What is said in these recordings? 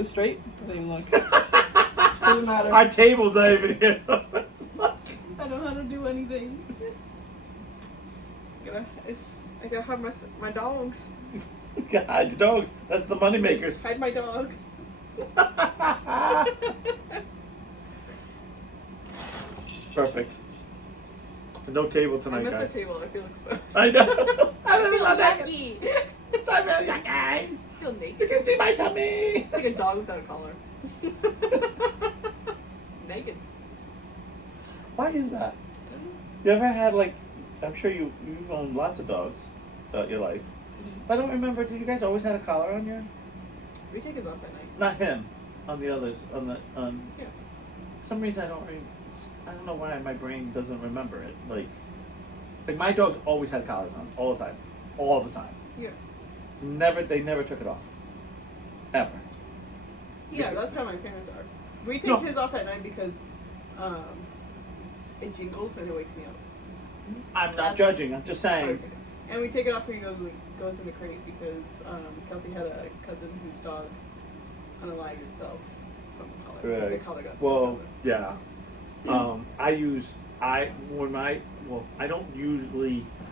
The straight? Doesn't even look. Doesn't matter. Our table's not even here, so I don't know how to do anything. I gotta have my dogs. God, your dogs. That's the money makers. Hide my dog. Perfect. No table I tonight, miss guys. the table. I feel exposed. I know. I feel yucky. I'm really yucky. I feel naked. You can see my tummy. It's like a dog without a collar. Naked. Why is that? You ever had like? I'm sure you've owned lots of dogs throughout your life. But I don't remember. Did you guys always had a collar on your? We take his off at night. Not him. On the others. Yeah. For some reason I don't know why my brain doesn't remember it. Like my dogs always had collars on all the time. Yeah. They never took it off. Ever. Yeah, that's how my parents are. We take No. his off at night because it jingles and it wakes me up. I'm not judging. I'm just saying. Okay. And we take it off when he goes in the crate because Kelsey had a cousin whose dog unalived itself from the collar. Right. The collar got Well, stuck yeah.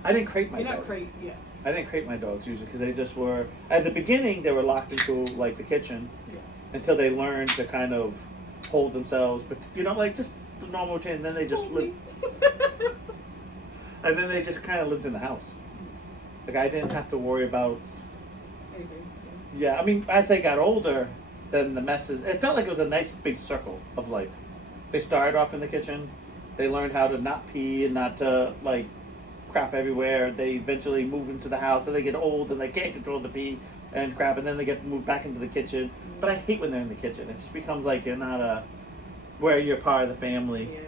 I didn't crate my You're not dogs. crate, yeah. I didn't crate my dogs usually because they just were, at the beginning they were locked into like the kitchen Yeah. until they learned to kind of hold themselves, but like just the normal routine, and then they just lived, and then they just kind of lived in the house. Like I didn't have to worry about, Anything. yeah, I mean, as they got older, then the messes, it felt like it was a nice big circle of life. They started off in the kitchen, they learned how to not pee and not to like crap everywhere. They eventually move into the house, and they get old and they can't control the pee and crap, and then they get moved back into the kitchen. But I hate when they're in the kitchen. It just becomes like you're not where you're part of the family. Yeah.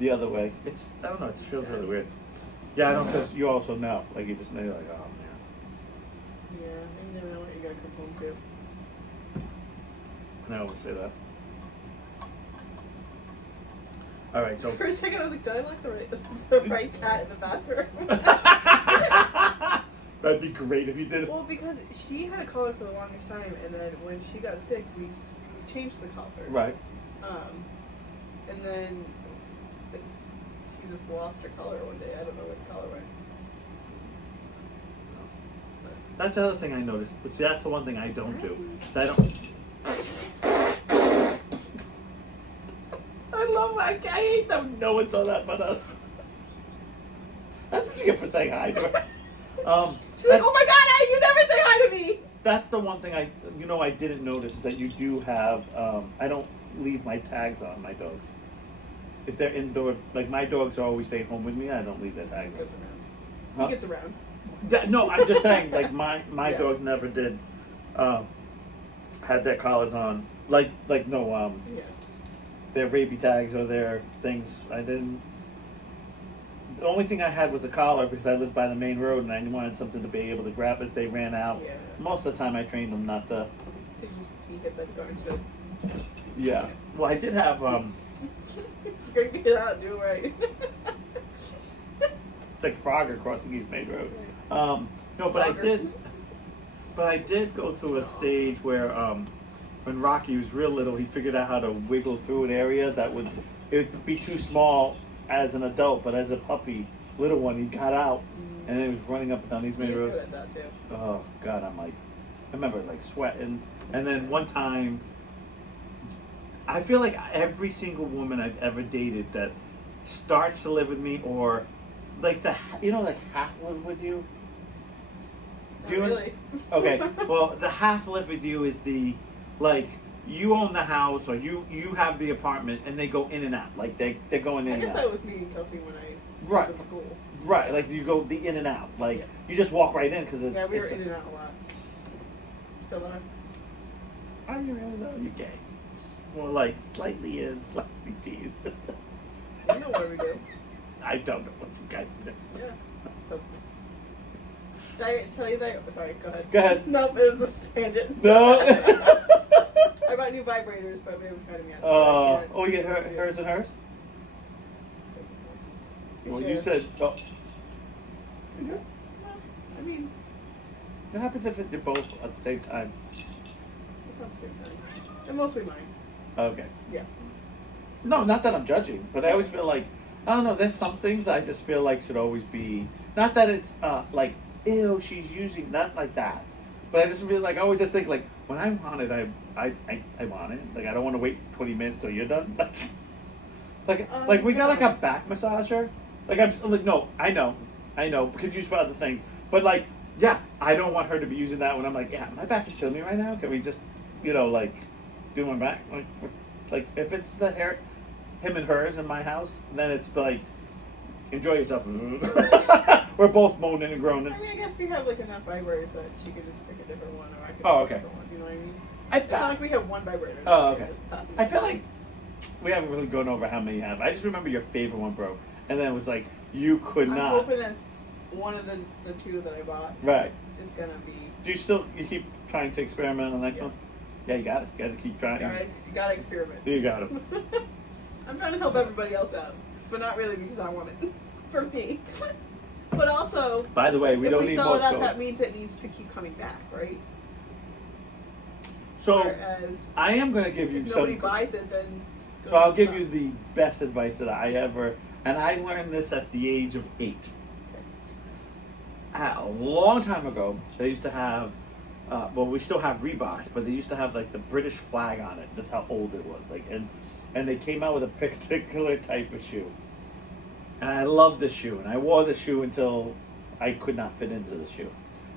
The other way. I don't know, it feels really weird. Yeah, I know, because you also know. Like you just know, you're like, oh man. Yeah, I never know what you gotta come home to. And I always say that. Alright, so For a second, I was like, did I lock the right cat in the bathroom? that'd be great if you did. Well, because she had a collar for the longest time, and then when she got sick, we changed the collar. Right. And then she just lost her collar one day. I don't know what the collar went. That's the other thing I noticed. But see, that's the one thing I don't do. I don't. I love that. I hate them. No one saw that, but that's what you get for saying hi to her. She's like, oh my god, Eddie, you never say hi to me! That's the one thing I didn't notice is that you do have. I don't leave my tags on my dogs. If they're indoor, like my dogs are always staying home with me, I don't leave their tags. He gets around. Huh? He gets around. No, I'm just saying, like my Yeah. dogs never did. Had their collars on, like no Yeah. their rapey tags or their things. I didn't. The only thing I had was a collar because I lived by the main road and I wanted something to be able to grab if they ran out. Yeah. Most of the time I trained them not to. To just be hit by the car instead. Yeah. Well, I did have You're gonna get it out and do it right. It's like Frogger crossing East Main Road. No, but Frogger. I did go through a stage where when Rocky was real little, he figured out how to wiggle through an area that would be too small as an adult, but as a puppy, little one, he got out and then he was running up and down East Main He's Road. good at that too. Oh God, I remember like sweating. And then one time, I feel like every single woman I've ever dated that starts to live with me, or like like half live with you. Do you Not really. Okay, well, the half live with you is the like you own the house or you have the apartment and they go in and out, like they're going in I and guess out. that was me and Kelsey when I Right. was in school. Right, like you go the in and out, like Yeah. you just walk right in because it's. Yeah, we were it's in and out a lot. Still are. Are you really though? You're gay. More like slightly in, slightly teased. You know what we do. I don't know what you guys do. Yeah. So, did I tell you that? Sorry, go ahead. Go ahead. Nope, it was a tangent. No. I bought new vibrators, but they were kind of me out. Oh, you get hers and hers? Well, you said. Oh. You good? I mean, What happens if they're both at the same time? just not the same time. And mostly mine. Okay. Yeah. No, not that I'm judging, but I always feel like, I don't know, there's some things I just feel like should always be, not that it's like, ew, she's using, not like that. But I just really like, I always just think like, when I want it, I want it. Like, I don't want to wait 20 minutes till you're done. Like we got like a back massager. Like, I'm like, no, I know, could use for other things. But like, yeah, I don't want her to be using that when I'm like, yeah, my back is killing me right now. Can we just, like, do my back? Like if it's the hair, him and hers in my house, then it's like, enjoy yourself. We're both moaning and groaning. I mean, I guess we have like enough vibrators that she could just pick a different one, or I could Oh, pick a okay. different one. You know what I mean? I It's not like we have one vibrator. that Oh, we can okay. just pass it I feel around. like we haven't really gone over how many you have. I just remember your favorite one broke, and then it was like you could I'm not. hoping that one of the two that I bought Right. is gonna be. Do you keep trying to experiment on the next Yeah. one? Yeah, you got it. You got to keep trying. You gotta experiment. You got it. I'm trying to help everybody else out, but not really because I want it for me. But also, By the way, we if don't we need sell more it out, soap. that means it needs to keep coming back, right? So Whereas I am going to give you if nobody some. buys it, then. So I'll give you the best advice that I ever, and I learned this at the age of 8. A long time ago, they used to have, well, we still have Reeboks, but they used to have like the British flag on it. That's how old it was. Like, and they came out with a particular type of shoe. And I loved the shoe, and I wore the shoe until I could not fit into the shoe.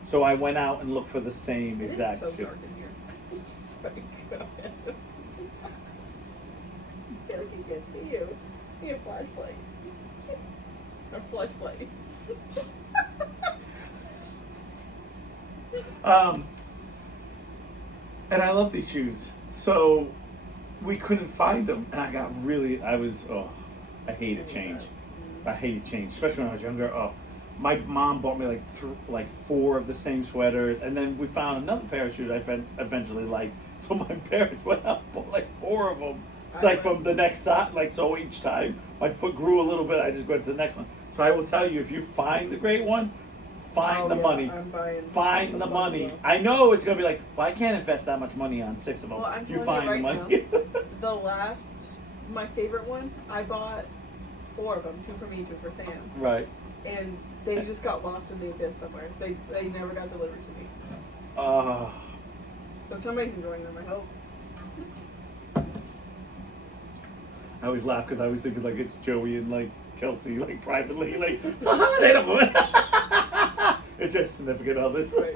So I went out and looked for the same It exact is so shoe. dark in here. It's so good. I feel like you can't see you. You need a flashlight. A flashlight. And I love these shoes. So we couldn't find them, and I hated change. I hated change, especially when I was younger. Oh, my mom bought me like 4 of the same sweaters, and then we found another pair of shoes I eventually liked. So my parents went out and bought like 4 of them, like from the next side. Like, so each time my foot grew a little bit, I just went to the next one. So I will tell you, if you find the great one, find the money. I'm buying. Find the money. I know it's gonna be like, well, I can't invest that much money on 6 of them. Well, I'm You telling find you the right money. My favorite one, I bought 4 of them, 2 for me, 2 for Sam, Right. and they just got lost in the abyss somewhere. They never got delivered to me. So somebody's enjoying them, I hope. I always laugh because I always think like it's Joey and like Kelsey like privately like they don't. It's just significant others. Right.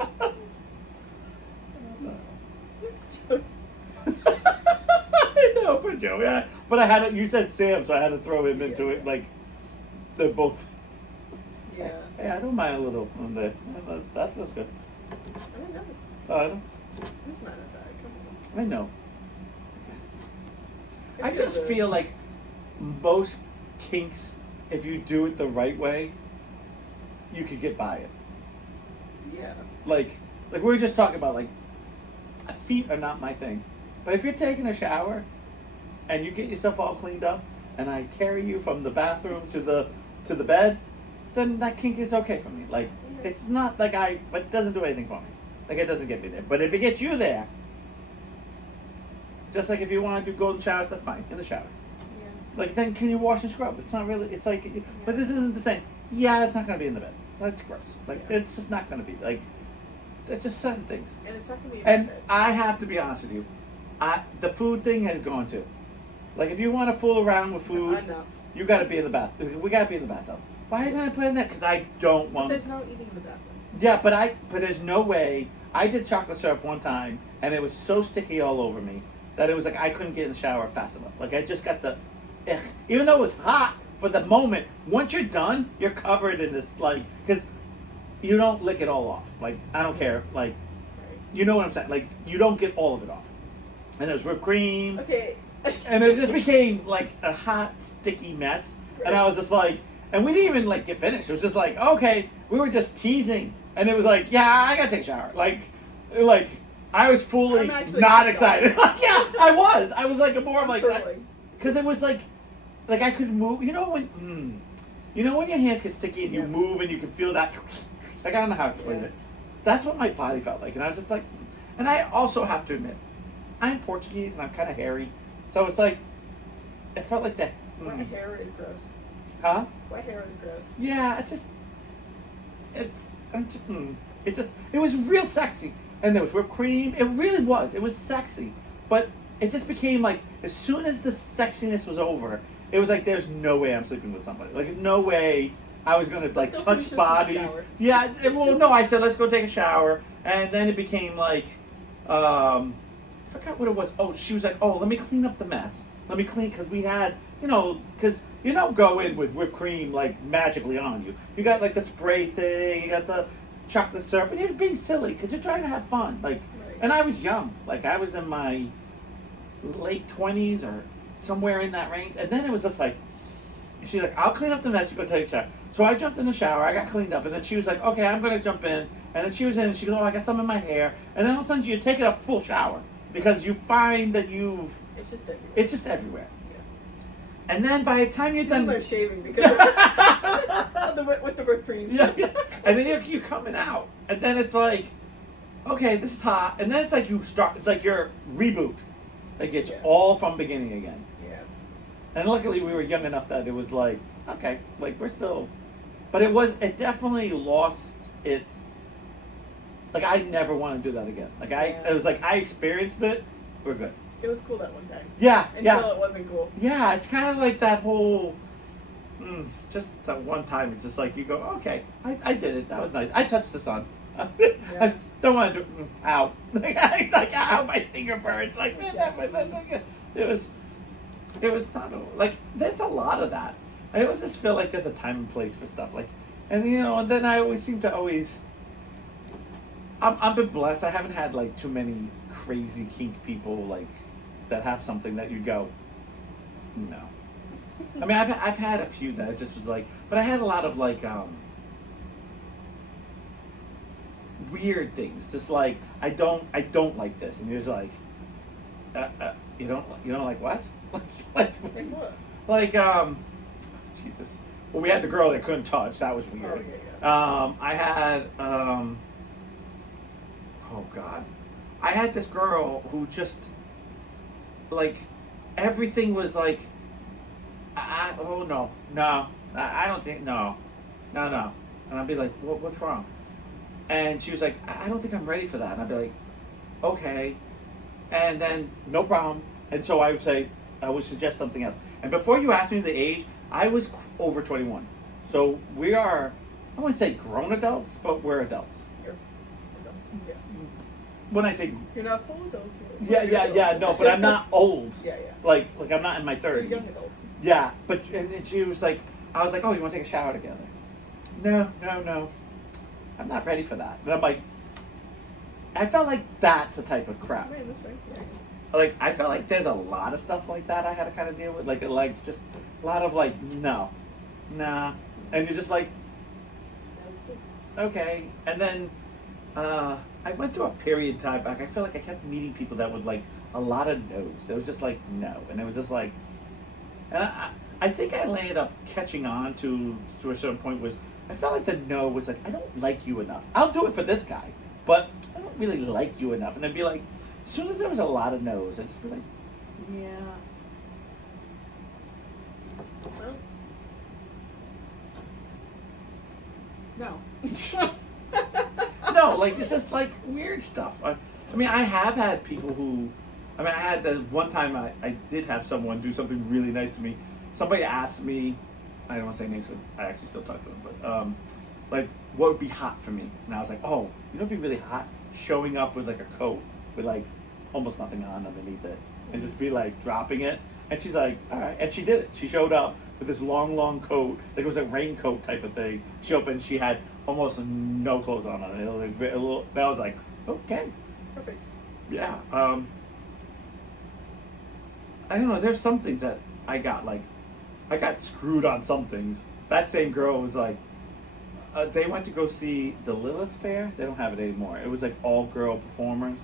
I know, poor Joey. But I had it. You said Sam, so I had to throw him into it. Like they're both. Yeah. Hey, I don't mind a little on there. That feels good. I didn't notice. Oh, I don't. Who's mad at that? Come I know. on. I just feel like most kinks, if you do it the right way, you could get by it. Yeah. Like we were just talking about, like, feet are not my thing. But if you're taking a shower and you get yourself all cleaned up and I carry you from the bathroom to the bed, then that kink is okay for me. Like, it's not like but it doesn't do anything for me. Like, it doesn't get me there. But if it gets you there, just like if you want to do golden showers, that's fine, in the shower. Yeah. Like, then can you wash and scrub? It's not really, it's like, but this isn't the same. Yeah, it's not going to be in the bed. That's gross. Like, Yeah. it's just not going to be. Like, it's just certain things. And it's not gonna be. And bed. I have to be honest with you, the food thing has gone too. Like, if you want to fool around with food, Enough. you got to be in the bath. We got to be in the bathtub. Why are you going to put it in there? Because I don't But want. there's no eating in the bathroom. Yeah, but there's no way. I did chocolate syrup one time, and it was so sticky all over me that it was like I couldn't get in the shower fast enough. Like, I just got the, even though it was hot for the moment. Once you're done, you're covered in this, like, because you don't lick it all off. Like, I don't care. Like, Right. you know what I'm saying? Like, you don't get all of it off. And there's whipped cream, Okay. and it just became like a hot, sticky mess. And I was just like, and we didn't even like get finished. It was just like, okay, we were just teasing, and it was like, yeah, I gotta take a shower. Like I was fully I'm actually not so excited. Yeah, I was. I was like more like, Totally. because it was like I could move. You know when your hands get sticky and you Yeah. move and you can feel that. Like, I don't know how to explain Yeah. it. That's what my body felt like, and I was just like, and I also have to admit, I'm Portuguese and I'm kind of hairy, so it's like it felt like that. White hair is gross. Huh? White hair is gross. Yeah, it was real sexy, and there was whipped cream. It really was. It was sexy, but it just became like as soon as the sexiness was over, it was like there's no way I'm sleeping with somebody. Like no way I was gonna like Let's go finish touch this in the bodies. shower. Yeah, well, no, I said let's go take a shower, and then it became like, I forgot what it was. Oh, she was like, oh, let me clean up the mess. Let me clean because we had, because you don't go in with whipped cream like magically on you. You got like the spray thing, you got the chocolate syrup, and you're being silly because you're trying to have fun. Like, Right. and I was young, like I was in my late 20s or somewhere in that range, and then it was just like, she's like, I'll clean up the mess. You go take a shower. So I jumped in the shower. I got cleaned up, and then she was like, okay, I'm gonna jump in. And then she was in, and she goes, oh, I got some in my hair. And then all of a sudden, you take a full shower because you find that It's just everywhere. it's just everywhere. And then by the time you're She's done, like shaving because with the whipped cream. yeah, and then you're coming out, and then it's like, okay, this is hot, and then it's like you start, it's like your reboot, like it's Yeah. all from beginning again. Yeah. And luckily we were young enough that it was like, okay, like we're still, but it definitely lost its, like I never want to do that again. Like Yeah. it was like I experienced it, we're good. It was cool that one time. Yeah, Until it wasn't cool. Yeah, it's kind of like that whole, just that one time. It's just like you go, okay, I did it. That was nice. I touched the sun. I don't want to do. Ow! like ow, my finger burns. Like it was not like there's a lot of that. I always just feel like there's a time and place for stuff like, and and then I always seem to always. I've been blessed. I haven't had like too many crazy kink people like that have something that you go, no. I mean, I've had a few that just was like, but I had a lot of like weird things. Just like I don't like this, and you're just like, you don't like what? like Like what? like Jesus. Well, we had the girl that couldn't touch. That was weird. Oh, yeah. I had oh God, I had this girl who just like everything was like, oh no, I don't think no, and I'd be like, what's wrong? And she was like, I don't think I'm ready for that. And I'd be like, okay, and then no problem. And so I would say, I would suggest something else. And before you asked me the age, I was over 21. So we are, I wouldn't say grown adults, but we're adults. You're adults. Yeah. When I say, You're not full adults yet. yeah, no, but I'm not old. Yeah. Like I'm not in my You're a 30s. young adult. Yeah, but and she was like, I was like, oh, you want to take a shower together? No, I'm not ready for that. But I'm like, I felt like that's a type of crap. Man, that's right. Yeah. Like I felt like there's a lot of stuff like that I had to kind of deal with, like just a lot of like no, nah, and you're just like, okay. And then I went through a period of time back. I feel like I kept meeting people that would like a lot of no's. It was just like no, and it was just like, and I think I landed up catching on to a certain point was I felt like the no was like I don't like you enough. I'll do it for this guy, but I don't really like you enough. And I'd be like, as soon as there was a lot of no's, I'd just be like, yeah. Well, no. No, like it's just like weird stuff. I mean, I have had people who, I mean, I had the one time I did have someone do something really nice to me. Somebody asked me, I don't want to say names because I actually still talk to them, but like what would be hot for me? And I was like, oh, you know what'd be really hot? Showing up with like a coat with like almost nothing on underneath it and just be like dropping it. And she's like, all right. And she did it. She showed up with this long coat. Like it was a raincoat type of thing. She opened and she had almost no clothes on. It was like a little, and I was like, okay. Perfect. Yeah. I don't know. There's some things that I got screwed on some things. That same girl was like, they went to go see the Lilith Fair. They don't have it anymore. It was like all girl performers.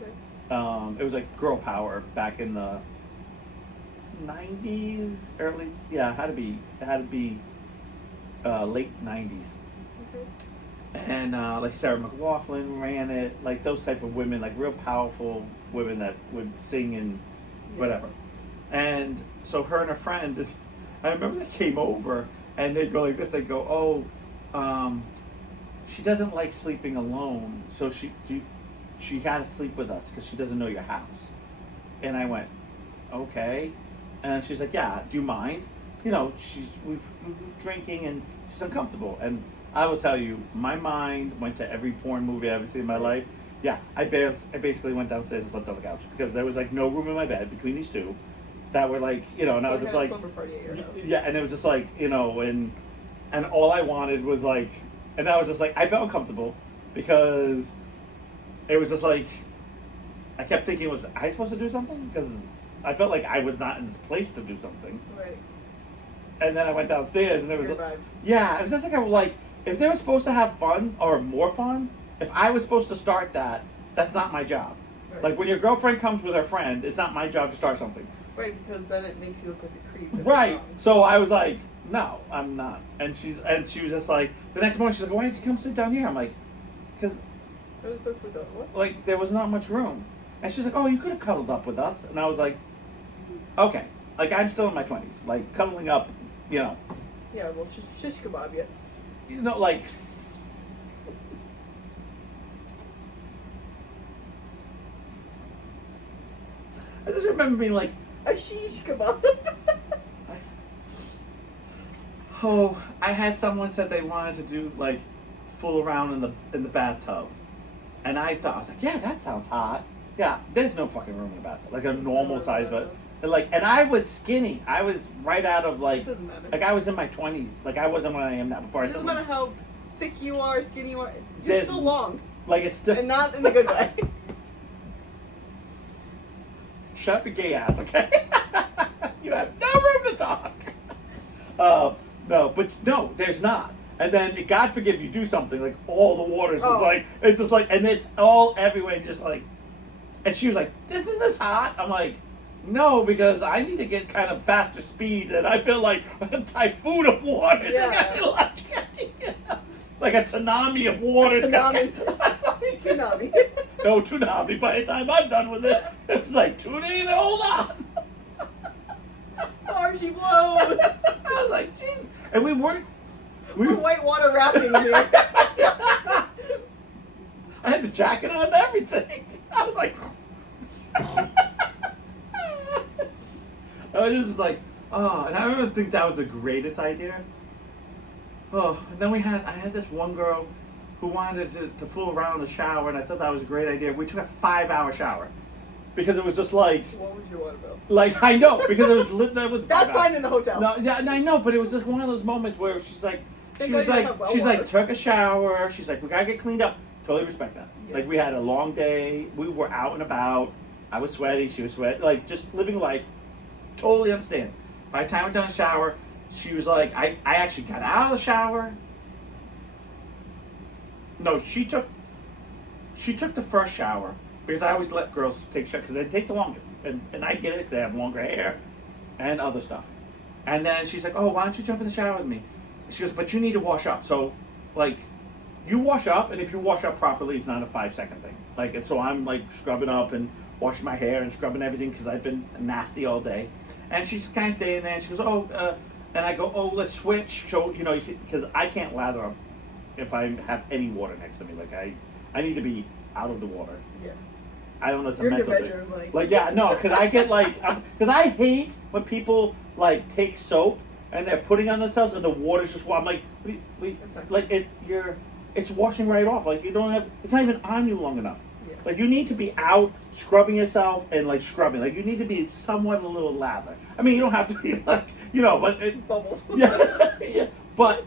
Okay. It was like girl power back in the 90s, early. Yeah, it had to be late 90s. Okay. And like Sarah McLachlan ran it, like those type of women, like real powerful women that would sing and whatever. And so her and her friend, I remember they came over and they'd go like this. They'd go, she doesn't like sleeping alone, so she got to sleep with us because she doesn't know your house. And I went, okay. And she's like, yeah, do you mind? You know, we've drinking and she's uncomfortable. And I will tell you, my mind went to every porn movie I've ever seen in my life. Yeah, I basically went downstairs and slept on the couch because there was like no room in my bed between these two that were like, you know, and I was just like, slumber party at your house. yeah, and it was just like, you know, and all I wanted was like, and I was just like, I felt uncomfortable because it was just like, I kept thinking, was I supposed to do something? Because I felt like I was not in this place to do something. Right. And then I went downstairs and it was Weird vibes. yeah, it was just like if they were supposed to have fun or more fun, if I was supposed to start that, that's not my job. Right. Like when your girlfriend comes with her friend, it's not my job to start something. Right, because then it makes you look like a creep. if Right. it's wrong. So I was like, no, I'm not. And she was just like, the next morning she's like, why did you come sit down here? I'm like, because I was supposed to go, what? like there was not much room. And she's like, oh, you could have cuddled up with us. And I was like, okay. Like I'm still in my 20s. Like cuddling up, you know. Yeah, well, shish kebab, yeah. You know, like. I just remember being like, A shish kebab. oh, I had someone said they wanted to do like fool around in the bathtub, and I thought I was like, yeah, that sounds hot. Yeah, there's no fucking room in the bathtub, like a normal size, but like, and I was skinny. I was right out of like, It doesn't matter. like I was in my 20s. Like I wasn't what I am now before. It doesn't matter how thick you are, skinny you are. You're There's- still long, Like it's still. and not in the good way. Shut up your gay ass, okay? You have no room to talk. No, but no, there's not. And then, God forbid, you do something, like all the water's just Oh. like, it's just like, and it's all everywhere, just like, and she was like, isn't this hot? I'm like, no, because I need to get kind of faster speed, and I feel like a typhoon of water. Yeah. Like a tsunami of water. Tsunami. Tsunami. No tsunami. By the time I'm done with it, it's like, tune in, hold on. Oh, she blows. I was like, jeez. And we weren't. We're whitewater rafting in here. I had the jacket on and everything. I was like. I was just like, oh, and I remember think that was the greatest idea. Oh, and then I had this one girl who wanted to fool around in the shower, and I thought that was a great idea. We took a 5-hour shower because it was just like, What was your water bill? like I know because it was lit. That was That's 5 hours. fine in the hotel. No, yeah, I know, but it was just one of those moments where she's like, Thank God you don't have well water. took a shower. She's like, we gotta get cleaned up. Totally respect that. Yeah. Like we had a long day. We were out and about. I was sweating. She was sweating. Like just living life. Totally understand. By the time we're done the shower, she was like, I actually got out of the shower. No, she took the first shower because I always let girls take showers because they take the longest, and I get it because they have longer hair and other stuff. And then she's like, oh, why don't you jump in the shower with me? She goes, but you need to wash up. So, like, you wash up, and if you wash up properly, it's not a 5-second thing. Like, and so I'm like scrubbing up and washing my hair and scrubbing everything because I've been nasty all day. And she's kind of staying there, and she goes, and I go, oh, let's switch. So, you know, because I can't lather up if I have any water next to me. Like, I need to be out of the water. Yeah. I don't know, it's You're a in your mental bedroom, thing. like- yeah, no, because I get like, because I hate when people like take soap and they're putting on themselves and the water's just, I'm like, That's not like it's washing right off. Like you don't have, it's not even on you long enough. Yeah. Like you need to be out scrubbing yourself and like scrubbing. Like you need to be somewhat a little lather. I mean, you don't have to be like, you know, but Bubbles. yeah, yeah. But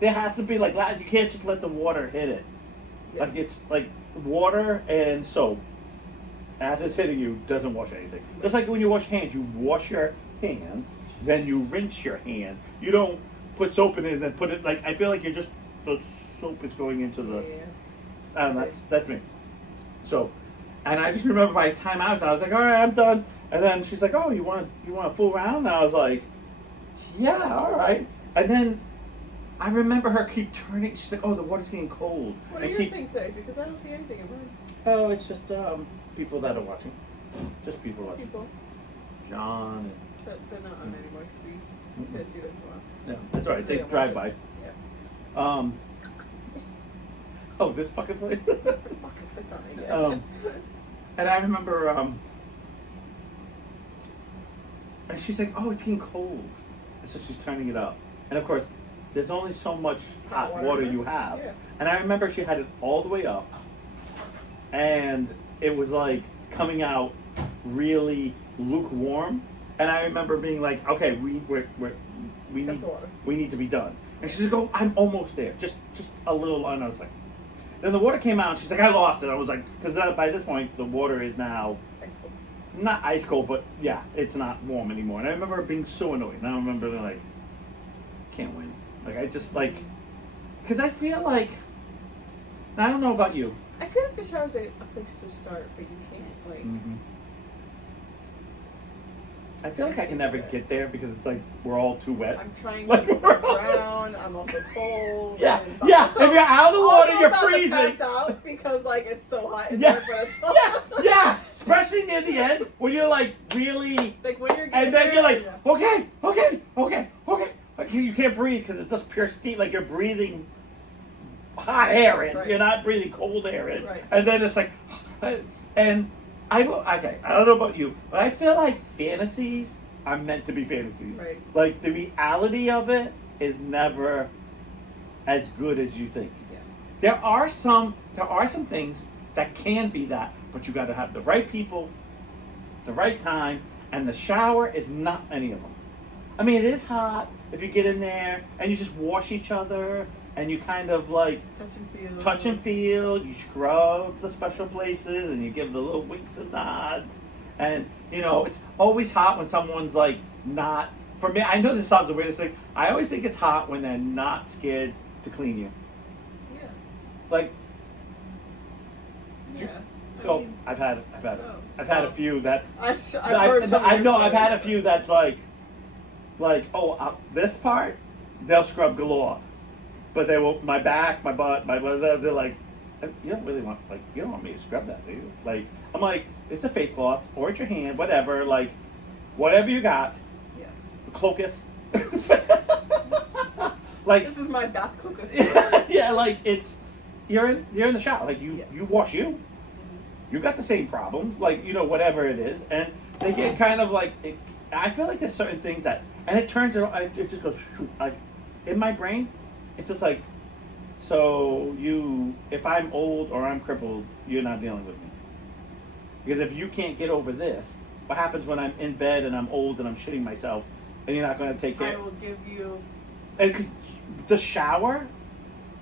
there has to be like, you can't just let the water hit it. Yeah. Like it's like water and soap. As it's hitting you, doesn't wash anything. Just like when you wash hands, you wash your hands, then you rinse your hands. You don't put soap in it and then put it like, I feel like you're just, the soap is going into the, Yeah. I don't know, that's me. So, and I just remember by the time I was like, all right, I'm done. And then she's like, oh, you want to fool around? And I was like, yeah, all right. And then I remember her keep turning. She's like, oh, the water's getting cold. What And do your things say? Because I don't see anything in mine. oh, it's just people that are watching. Just people watching. People. John. But they're not on anymore because we Mm-mm. didn't see them for a while. No, that's all right. They don't drive watch by. it. Oh, this fucking place. Yeah. Fucking forgot, yeah. And I remember, and she's like, "Oh, it's getting cold," and so she's turning it up. And of course, there's only so much hot water you have. Yeah. And I remember she had it all the way up, and it was like coming out really lukewarm. And I remember being like, "Okay, we Cut need the water. we need to be done." And she's like, "Oh, I'm almost there, just a little." And I was like, then the water came out. And she's like, "I lost it." I was like, because by this point the water is now Ice cold. not ice cold, but yeah, it's not warm anymore. And I remember being so annoyed. And I remember being like, can't win. Like I just like, because I feel like, I don't know about you. I feel like the shower's a place to start, but you can't, like... Mm-hmm. I feel like I can never get there because it's like we're all too wet. I'm trying Like, to we're- drown, I'm also cold. Yeah, and yeah. also- If you're out of the water, also you're about to freezing. pass out because, like, it's so hot in Yeah, there, but it's yeah, yeah. Especially near the end when you're like really, Like, when you're getting and then there, you're like, yeah. okay. Like you can't breathe because it's just pure steam. Like you're breathing hot air in. Right. You're not breathing cold air in. Right. And then it's like, and I will. Okay, I don't know about you, but I feel like fantasies are meant to be fantasies. Right. Like the reality of it is never as good as you think. Yes. There are some things that can be that, but you got to have the right people, the right time, and the shower is not any of them. I mean, it is hot if you get in there and you just wash each other and you kind of like touch and feel, you scrub the special places and you give the little winks and nods. And, you know, it's always hot when someone's like not, for me, I know this sounds the weirdest thing, I always think it's hot when they're not scared to clean you. Yeah. Like, Yeah. oh, I've had a few that, I've heard some I know weird I've had a stories, few that this part, they'll scrub galore. But they will, my back, my butt, they're like, you don't really want, like, you don't want me to scrub that, do you? Like, I'm like, it's a face cloth, or it's your hand, whatever, like, whatever you got, Yeah. cloakus. Like, This is my bath cloak. yeah, like, it's, you're in the shower, like, Yeah. you wash you. You got the same problems, like, you know, whatever it is, and they get kind of like, I feel like there's certain things that, and it just goes, shoot, like, in my brain, it's just like, so if I'm old or I'm crippled, you're not dealing with me. Because if you can't get over this, what happens when I'm in bed and I'm old and I'm shitting myself, and you're not going to take care? I will give you. And because the shower,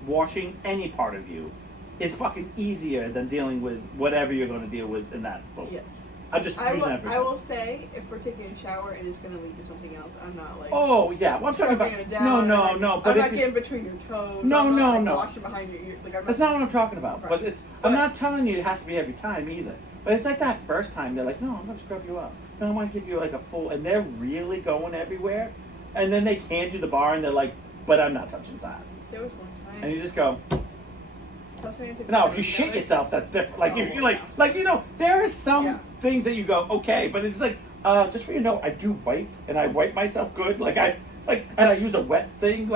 washing any part of you, is fucking easier than dealing with whatever you're going to deal with in that boat. Yes. I'm just using that for I will say, if we're taking a shower and it's going to lead to something else, I'm not like. Oh yeah, what I'm talking scrubbing about. it down No. and, like, But I'm if not you, getting between your toes. No, I'm no, not, like, no. Washing behind your ear. Like, I'm that's not what I'm talking about. Right. But I'm But- not telling you it has to be every time either. But it's like that first time they're like, no, I'm gonna scrub you up. No, I want to give you like a full, and they're really going everywhere. And then they hand you the bar and they're like, but I'm not touching that. There was one time. And you just go, Kelsey and I took no, a if you shower shit together. yourself, that's different. Like if Oh, you like, yeah. like you know, there are some Yeah. things that you go, okay, but it's like, just for you to know, I do wipe and I wipe myself good. Like and I use a wet thing.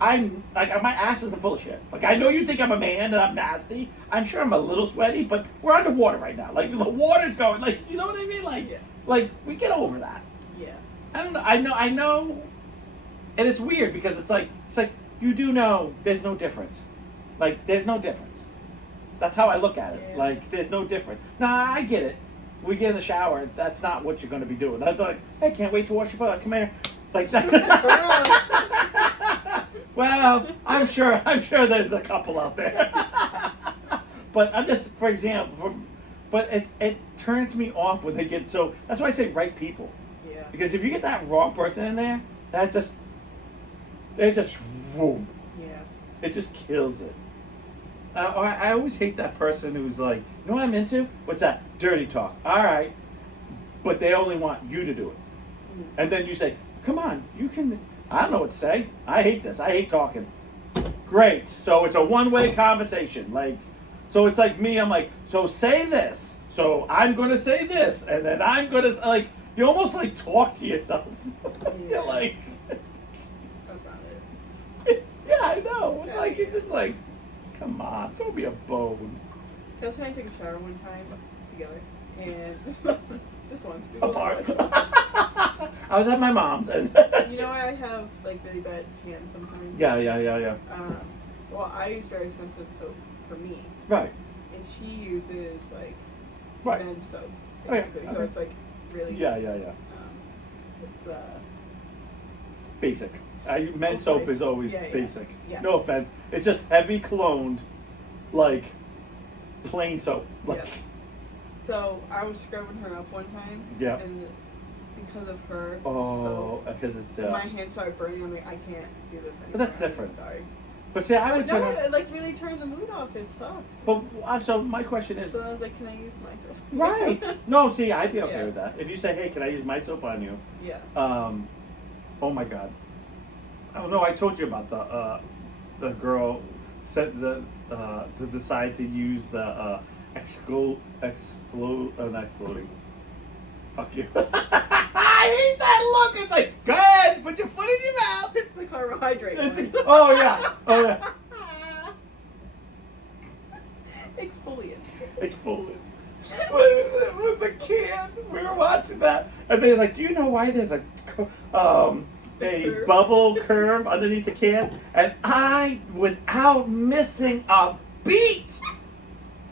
I'm my ass isn't full of shit. Like I know you think I'm a man and I'm nasty. I'm sure I'm a little sweaty, but we're underwater right now. Like the water's going. Like you know what I mean? Like Yeah. like we get over that. Yeah. I don't know. I know, and it's weird because it's like you do know there's no difference. Like there's no difference. That's how I look at it. Yeah. Like there's no difference. Nah, I get it. We get in the shower. That's not what you're going to be doing. That's like, hey, can't wait to wash your butt. Come here. Like well, I'm sure there's a couple out there. But I'm just, for example, but it turns me off when they get so. That's why I say right people. Yeah. Because if you get that wrong person in there, they're just boom. Yeah. It just kills it. Or I always hate that person who's like, you know what I'm into? What's that? Dirty talk. All right, but they only want you to do it, and then you say, come on, you can. I don't know what to say. I hate this. I hate talking. Great. So it's a one-way conversation. Like, so it's like me. I'm like, so say this. So I'm going to say this, and then I'm going to, like, you almost, like, talk to yourself. You're like, That's not it. yeah, I know. It's like, you're just like, come on, don't be a bone. Kelsey and I took a shower one time together, and just once. We Apart. both watched it. I was at my mom's, and You know, I have like really bad hands sometimes. yeah. Well, I use very sensitive soap for me, Right. and she uses like Right. men's soap Oh, yeah. basically. So Okay. it's like really. Yeah. It's Basic. Men's soap is always Yeah. basic. Yeah. No offense. It's just heavy cologned, like plain soap. Like, Yeah. So I was scrubbing her up one time. Yeah. And because of her, oh, because it's. my hands started burning. I'm like, I can't do this anymore. But that's I'm different. Sorry. But see, I But would no, turn. it like really turned the mood off. It sucked. But so my question is. So then I was like, can I use my soap? Right. No, see, I'd be okay Yeah. with that. If you say, hey, can I use my soap on you? Yeah. Oh my God. Oh no, I told you about the girl said to decide to use the not exploding. Fuck you. I hate that look. It's like, go ahead, put your foot in your mouth. It's the carbohydrate one. Oh yeah. Exfoliant. Exfoliant. What was it with the can? We were watching that, and they're like, "Do you know why there's a Curve. bubble curve underneath the can?" And I, without missing a beat,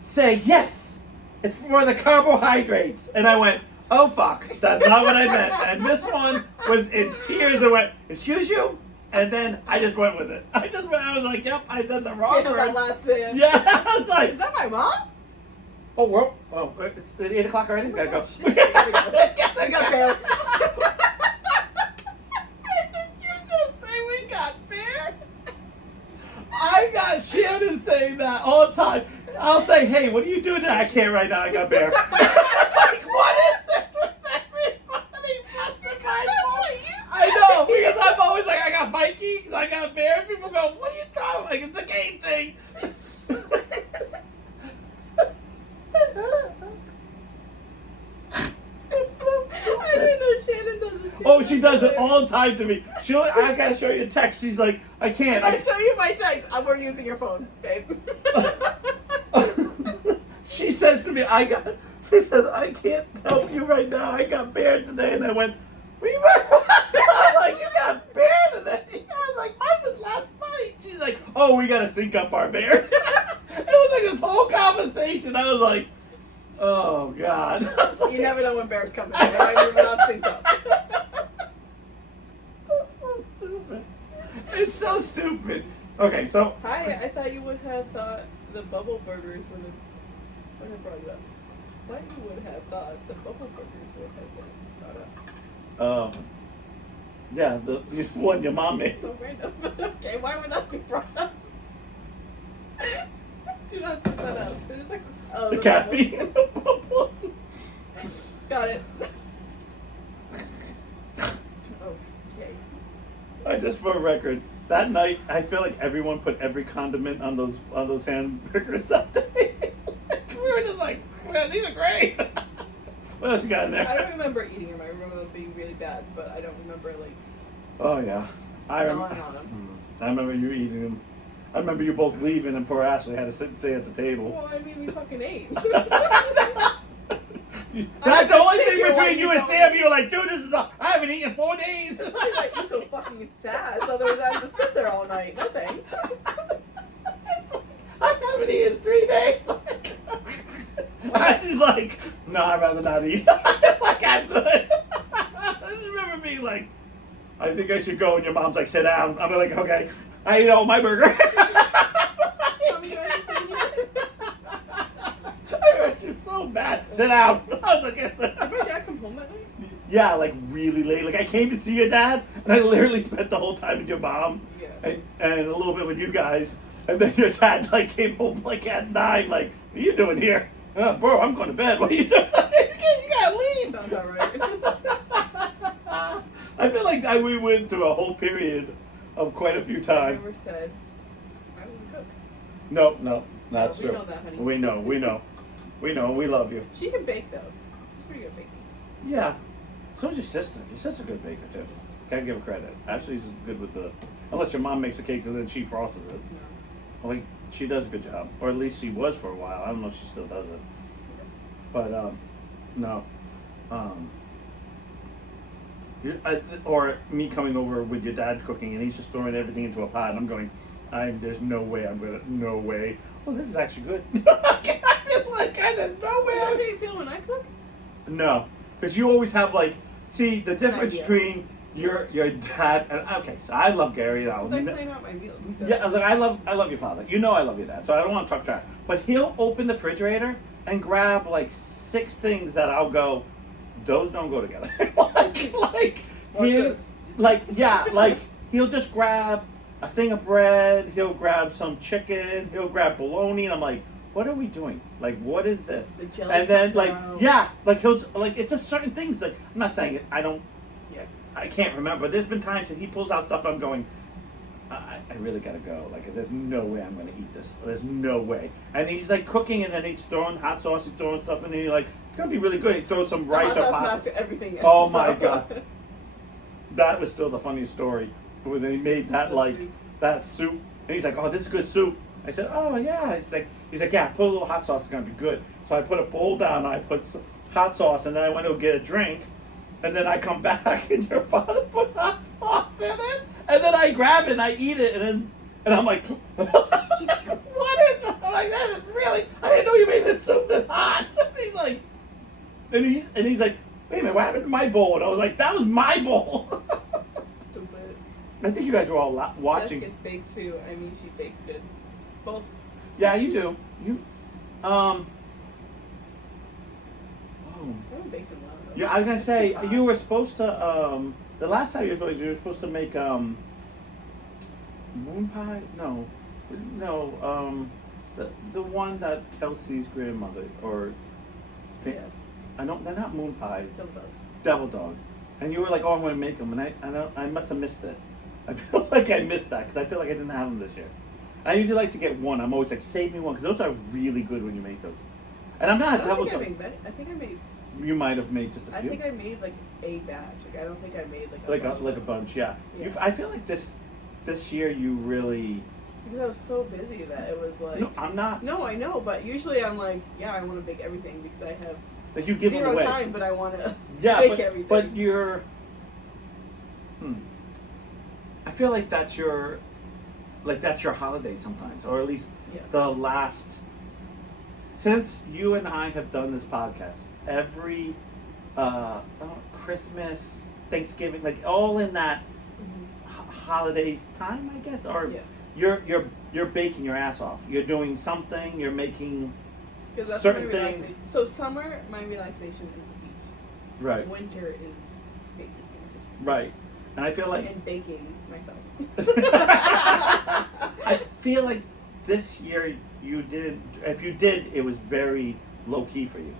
say, "Yes, it's for the carbohydrates." And I went, "Oh fuck, that's not what I meant." And this one was in tears and went, "Excuse you?" And then I just went with it. I was like, "Yep, I said the wrong That was word." that last thing. Yeah, I was like, Is that my mom? "Oh, well, it's 8 o'clock already. Gotta go." Shit. I got bail. Did you just say we got bear? I got Shannon saying that all the time. I'll say, "Hey, what are you doing today?" "I can't right now. I got bear." Like, what is it with everybody? I know, because I'm always like, I got Vikings, I got bear. People go, "What are you talking about?" Like, it's a game thing. I didn't know Shannon does it. Oh, she does it all the time to me. I gotta show you a text. She's like, "I can't." I'll show you my text. We're using your phone, babe. She says to me, she says, "I can't help you right now. I got bear today." And I went, "What do you mean?" I was like, "You got bear today?" I was like, "Mine was last night." She's like, "Oh, we gotta sync up our bears." It was like this whole conversation. I was like, "Oh God." You never know when bears come in. They might even not sync up. That's so stupid. It's so stupid. Okay, so. Hi, I thought you would have thought the bubble burgers would have brought it up. What you would have thought the bubble burgers would have been brought up. Yeah, the one your mom made. So random, but okay, why would that be brought up? Do not put that up. It's like, oh, The bubble. caffeine bubbles. Got it. Okay. Just for a record, that night I feel like everyone put every condiment on those hamburgers that day. We were just like, "Man, these are great." What else you got in there? I don't remember eating them. I remember them being really bad, but I don't remember like. Oh yeah, I remember. gnawing on them. I remember you eating them. I remember you both leaving, and poor Ashley had to stay at the table. Well, I mean, we fucking ate. That's the only thing Why between you you and don't Sam. eat? You were like, "Dude, I haven't eaten in 4 days." I eat so fucking fast, otherwise I have to sit there all night. No thanks. I haven't eaten in 3 days. She's like, "No, I'd rather not eat." Like, I'm good. I just remember being like, "I think I should go," and your mom's like, "Sit down." I'm like, "Okay." I ate all my burger. Mommy, do I just sit here? I hurt you so bad. Sit down. I was like, Did my dad come home that night? yeah, like really late. Like I came to see your dad, and I literally spent the whole time with your mom, Yeah. and a little bit with you guys. And then your dad like came home like at 9. Like, "What are you doing here?" "Bro, I'm going to bed." "What are you doing?" You gotta leave. Sounds about right. I feel like we went through a whole period of quite a few I times. never said I would cook. No, that's we true. know that, honey. We know. We know. We love you. She can bake though. She's pretty good at baking. Yeah. So is your sister. Your sister's a good baker too. Gotta give her credit. Ashley's good with the. Unless your mom makes a cake and then she frosts it. Like she does a good job, or at least she was for a while. I don't know if she still does it. But no. Or me coming over with your dad cooking and he's just throwing everything into a pot and I'm going, there's no way no way. Oh, this is actually good. I feel like there's no way. Is that how you feel when I cook? No, because you always have like, see the difference idea. between your dad and okay. So I love Gary. And Because I plan out my meals. yeah, I was like, I love your father. You know I love your dad, so I don't want to talk trash. But he'll open the refrigerator and grab like 6 things that I'll go, those don't go together. like Watch he'll, this. like he'll just grab a thing of bread. He'll grab some chicken. He'll grab bologna, and I'm like, what are we doing? Like, what is this? The jelly And then like, comes out. yeah, like he'll like it's just certain things. Like I'm not saying it. I can't remember. There's been times that he pulls out stuff. I'm going, I really gotta go. Like, there's no way I'm gonna eat this. There's no way. And he's like cooking, and then he's throwing hot sauce. He's throwing stuff, and then he's like, it's gonna be really good. He throws some rice The or hot sauce pasta. masks everything. Oh else. my God. That was still the funniest story. When he made that that soup, and he's like, oh, this is good soup. I said, oh yeah. He's like, yeah, put a little hot sauce. It's gonna be good. So I put a bowl down. And I put some hot sauce, and then I went to go get a drink. And then I come back and your father put hot sauce in it. And then I grab it and I eat it and I'm like, what is it? I'm like, that is really, I didn't know you made this soup this hot. And he's like, and he's like, wait a minute, what happened to my bowl? And I was like, that was my bowl. Stupid. I think you guys were all Jess watching. gets baked too. I mean, she bakes good. Both. Yeah, you do. Oh. I haven't baked in a while. Though. Yeah, I was gonna It's say too hot. you were supposed to. The last time you were supposed to make moon pie. No. The one that Kelsey's grandmother or. Yes. I don't. They're not moon pies. Still does. Devil dogs. And you were like, oh, I'm gonna make them, and I must have missed it. I feel like I missed that because I feel like I didn't have them this year. I usually like to get one. I'm always like, save me one because those are really good when you make those. And I'm not I a don't devil think I dog. made many. I think I made. You might have made just a I few. think I made like a batch. Like I don't think I made like a bunch, yeah. Yeah. I feel like this year you really. Because I was so busy that it was like. No, I'm not. No, I know, but usually I'm like, yeah, I want to bake everything because I have Like you give them zero away. time, but I want to Yeah, bake everything. but you're. I feel like that's your holiday sometimes, or at least Yeah. the last. Since you and I have done this podcast, every Christmas, Thanksgiving, like all in that holidays time, I guess, or Yeah. you're baking your ass off. You're doing something. You're making Because that's certain my things. relaxation. So summer, my relaxation is the beach. Right, Winter is baking in the kitchen. right, and I feel like And baking myself. I feel like this year you didn't. If you did, it was very low key for you.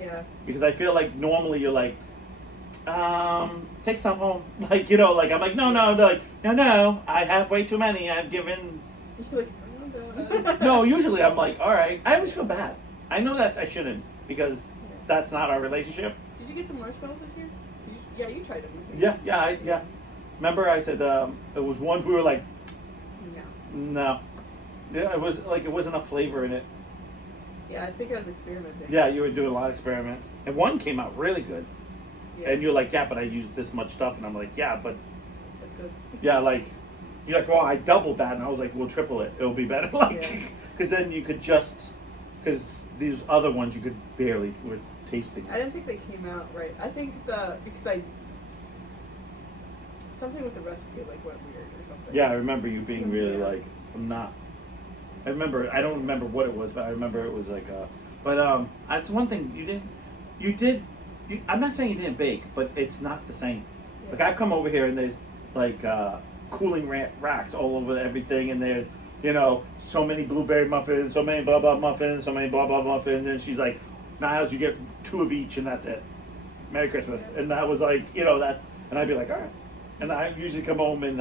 Yeah. Because I feel like normally you're like, take some home. Like, like I'm like, no, I have way too many. I've given. You're like, oh, No, usually I'm like, all right. I always feel bad. I know that I shouldn't because that's not our relationship. Did you get the marshmallows this year? You tried them. with me. Yeah. Remember I said it was one we were like, No. no. Yeah, it was like it wasn't enough flavor in it. Yeah, I think I was experimenting. Yeah, you were doing a lot of experiment. And one came out really good. Yeah. And you're like, yeah, but I used this much stuff. And I'm like, yeah, but, That's good. yeah, like, you're like, well, I doubled that. And I was like, we'll triple it. It'll be better. Like, because then you could because these other ones you could barely were tasting. I didn't think they came out right. I think something with the recipe like went weird or something. Yeah, I remember you being really Yeah. like, I'm not. I don't remember what it was, but I remember it was like, that's one thing I'm not saying you didn't bake, but it's not the same. Yeah. Like I've come over here and there's like cooling racks all over everything, and there's so many blueberry muffins, so many blah blah muffins, so many blah blah muffins, and she's like, Niles, you get 2 of each, and that's it. Merry Christmas. Yeah. And that was like, that, and I'd be like, all right. And I usually come home and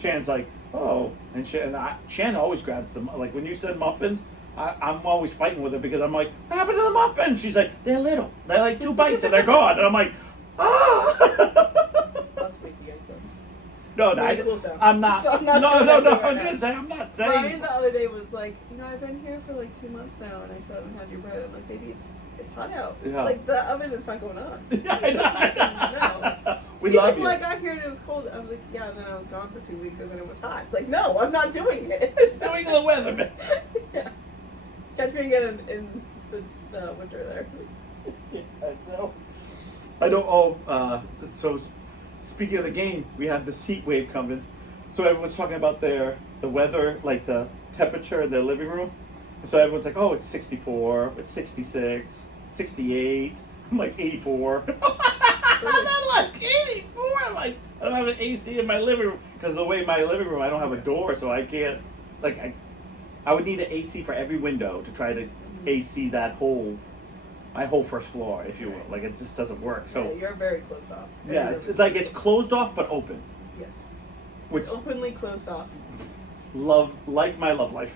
Shan's like, oh, and Shan always grabs them. Like when you said muffins, I'm always fighting with her because I'm like, what happened to the muffins? She's like, they're little. They're like 2 bites and they're gone. And I'm like, ah. Let's make the ice though. No, Really no, cool stuff. I'm not. So I'm not no, doing no, that no. right I was now. gonna say I'm not saying. Brian the other day was like, I've been here for like 2 months now, and I still haven't had your bread. I'm like, baby, it's hot out. Yeah. Like the oven is not going on. Yeah, I know. We He's love like, you. well, I got here and it was cold. I was like, yeah, and then I was gone for 2 weeks, and then it was hot. Like, no, I'm not doing it. It's Doing the weather, man. Yeah. Catch me again in the winter there. Yeah, I know. I know. Oh, so speaking of the game, we have this heat wave coming. So everyone's talking about the weather, like the temperature in their living room. And so everyone's like, oh, it's 64, it's 66, 68. I'm like 84. I'm like 84. I'm like, I don't have an AC in my living room because the way my living room, I don't have a door, so I can't. Like I would need an AC for every window to try to AC that my whole first floor, if you will. Like it just doesn't work. So yeah, you're very closed off. yeah, it's like it's closed off but open. Yes. Which It's openly closed off. like my love life.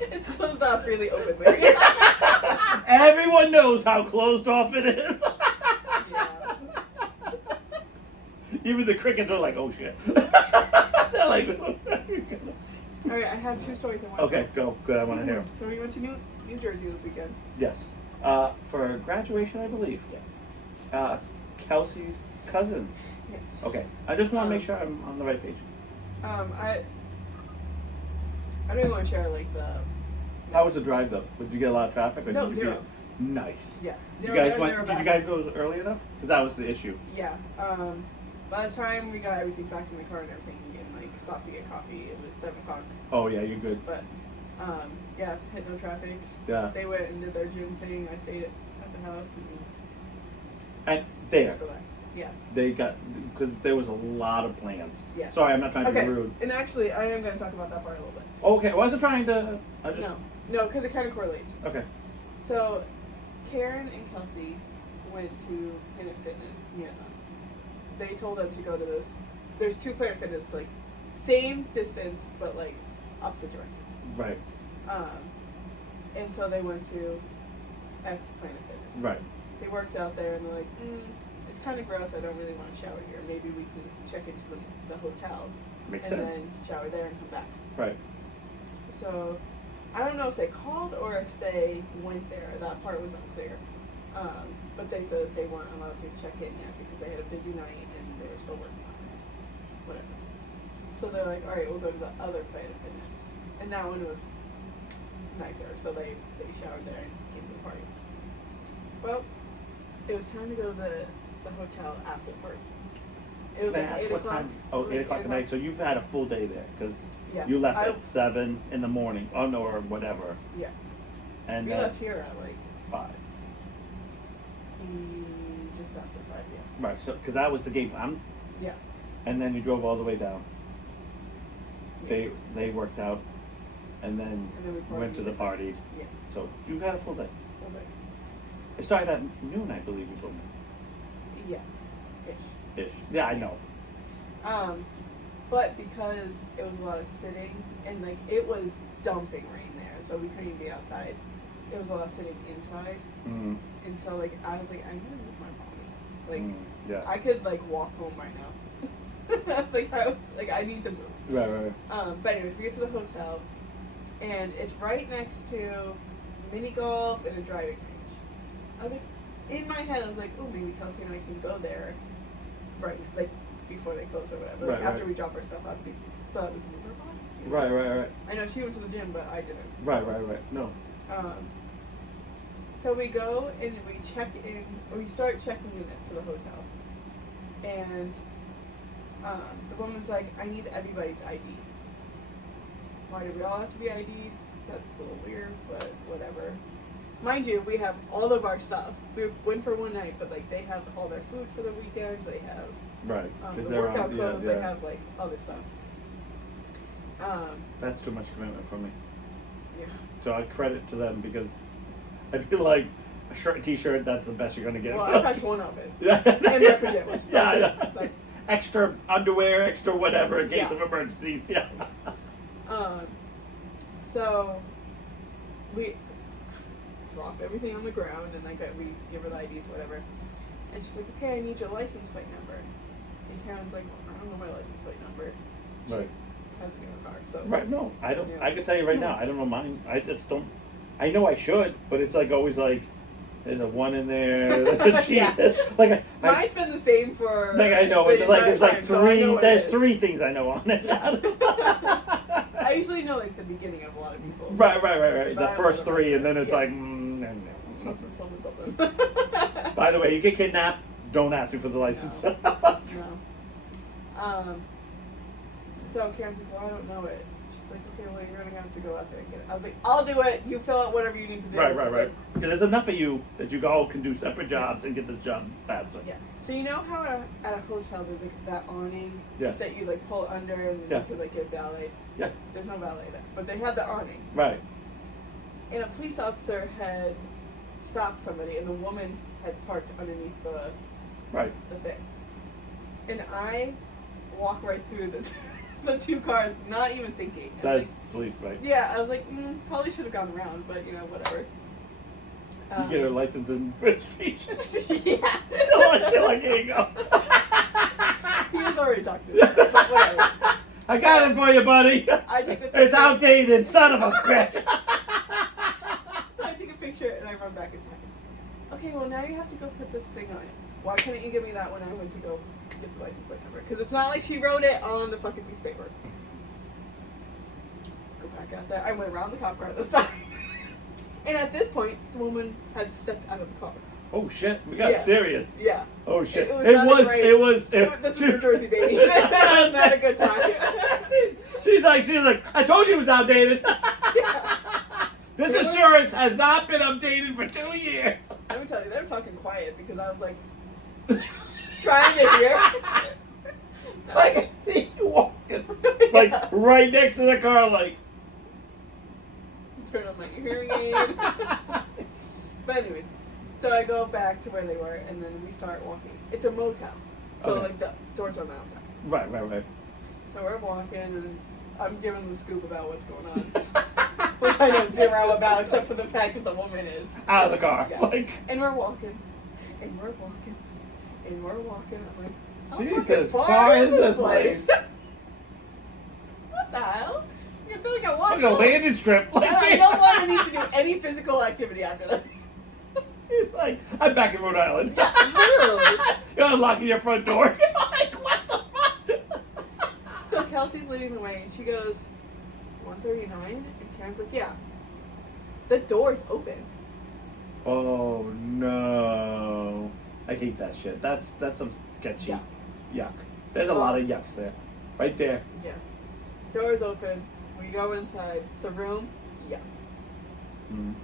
It's closed off really openly. Everyone knows how closed off it is. Yeah. Even the crickets are like, oh shit. They're like, All right, I have 2 stories I want. okay, go. Good, I want to hear 'em. So we went to New Jersey this weekend. Yes. For graduation, I believe. Yes. Kelsey's cousin. Yes. Okay. I just want to make sure I'm on the right page. I don't even want to share like the. How was the drive though? Did you get a lot of traffic? Or No, did you zero. Nice. Yeah. You Zero guys there, went? zero Did you back. guys go early enough? Because that was the issue. Yeah. By the time we got everything back in the car and everything, and like stopped to get coffee, it was 7 o'clock. Oh yeah, you're good. But yeah, hit no traffic. Yeah. They went and did their gym thing. I stayed at the house and And there, just relaxed. Yeah. they got because there was a lot of plans. Yeah. Sorry, I'm not trying to Okay. be rude. And actually, I am going to talk about that part a little bit. Okay, I wasn't trying to. I just. No, because it kind of correlates. Okay. So, Karen and Kelsey went to Planet Fitness near them. They told them to go to this. There's 2 Planet Fitness, like same distance but like opposite directions. Right. And so they went to X Planet Fitness. Right. They worked out there and they're like, it's kind of gross. I don't really want to shower here. Maybe we can check into the hotel Makes and sense. then shower there and come back. Right. So, I don't know if they called or if they went there. That part was unclear. But they said that they weren't allowed to check in yet because they had a busy night and they were still working on it. Whatever. So they're like, all right, we'll go to the other Planet Fitness. And that one was nicer. So they showered there and came to the party. Well, it was time to go to the hotel after the party. It was Can I like ask 8 what o'clock. time? Oh, 8 o'clock at night. So you've had a full day there because Yeah. you left I- at 7 in the morning. Oh no, or whatever. Yeah. And We left here at like 5. just after 5, yeah. Right. So because that was the game plan. Yeah. And then you drove all the way down. Yeah. They worked out, and then And then we went to the partied. party. Yeah. So you had a full day. Full day. It started at noon, I believe you told me. Yeah. Ish. Ish. Yeah, I know. But because it was a lot of sitting and like it was dumping rain there, so we couldn't even be outside. It was a lot of sitting inside, Mm. and so like I was like, I'm gonna move my body. Like Yeah. I could like walk home right now. Like I was like I need to move. Right. But anyways, we get to the hotel, and it's right next to mini golf and a driving range. I was like, in my head, I was like, oh, maybe Kelsey and I can go there, right, like before they close or whatever. Like, Right, after right. we drop our stuff off, so that we can move our bodies. you know? Right. I know she went to the gym, but I didn't. Right. No. So we go and we check in, or we start checking in to the hotel, and the woman's like, I need everybody's ID. Why do we all have to be ID'd? That's a little weird, but whatever. Mind you, we have all of our stuff. We went for one night, but like they have all their food for the weekend. They have Right. 'Cause the they're workout on- clothes. yeah. They have like all this stuff. That's too much commitment for me. Yeah. So I credit to them because I feel like a shirt and t-shirt, that's the best you're gonna get. Well, I packed one outfit. Yeah. And their pajamas. Yeah, That's yeah. it. That's, Extra underwear, extra whatever in case Yeah. of emergencies. Yeah. so we drop everything on the ground and like we give her the IDs, whatever. And she's like, okay, I need your license plate number. And Karen's like, well, I don't know my license plate number. She Right. hasn't been in a car, so. Right. No, I don't. Yeah. I can tell you right now, I don't know mine. I just don't. I know I should, but it's like always like there's a 1 in there. There's a G. Yeah. Like Mine's been the same for. like I know. the Like entire there's like time, so I know 3. what it There's is. 3 things I know on it. Yeah. I usually know like the beginning of a lot of people's. Right. But The I don't first know the 3, rest and then of it. it's Yeah. like no. Something. By the way, you get kidnapped. Don't ask me for the license. No. So Karen's like, well, I don't know it. She's like, okay, well, you're gonna have to go out there and get it. I was like, I'll do it. You fill out whatever you need to do. Right. Like, Because there's enough of you that you all can do separate jobs and get the job faster. yeah. So you know how at a hotel there's like that awning Yes. that you like pull under and then Yeah. you could like get valet. Yeah. There's no valet there, but they had the awning. Right. And a police officer had stopped somebody, and the woman had parked underneath the Right. thing. And I walk right through the 2 cars, not even thinking. And That's like, police, right? yeah, I was like, probably should have gone around, but whatever. You get her license and registration. Yeah. You're like, here you go. He was already talking to me, but whatever. I got it for you, buddy. I take the picture. It's outdated, son of a bitch. So I take a picture and I run back and say, okay, well now you have to go put this thing on it. Why couldn't you give me that when I went to go get the license plate number? Because it's not like she wrote it on the fucking piece of paper. Go back out there. I went around the cop car this time. And at this point, the woman had stepped out of the car. Oh shit, we got Yeah. serious. Yeah. Oh shit. It was not a great- This is New Jersey, baby. That was not a good time. She's like, I told you it was outdated. Yeah. This They were- insurance has not been updated for 2 years. Let me tell you, they were talking quiet because I was like trying to hear. I can see you walking, like right next to the car, like. Turn on my hearing aid. But anyways, so I go back to where they were, and then we start walking. It's a motel, so Okay. like the doors are on the outside. Right. So we're walking, and I'm giving the scoop about what's going on, which I know zero about, except for the fact that the woman is Out of the car, Yeah. like. And we're walking, and we're walking, and we're walking. I'm like, how Jesus, fucking far is this place? What the hell? I feel like I walked Like a home. landing strip. Like, And I no longer need to do any physical activity after that. It's like, I'm back in Rhode Island. Yeah, literally. You're unlocking your front door. You're like, what the fuck? So Kelsey's leading the way, and she goes, 139? And Karen's like, yeah. The door's open. Oh no. I hate that shit. That's some sketchy Yeah. yuck. There's a lot of yucks there. Right there. Yeah. Door's open. We go inside. The room, yeah. Mm.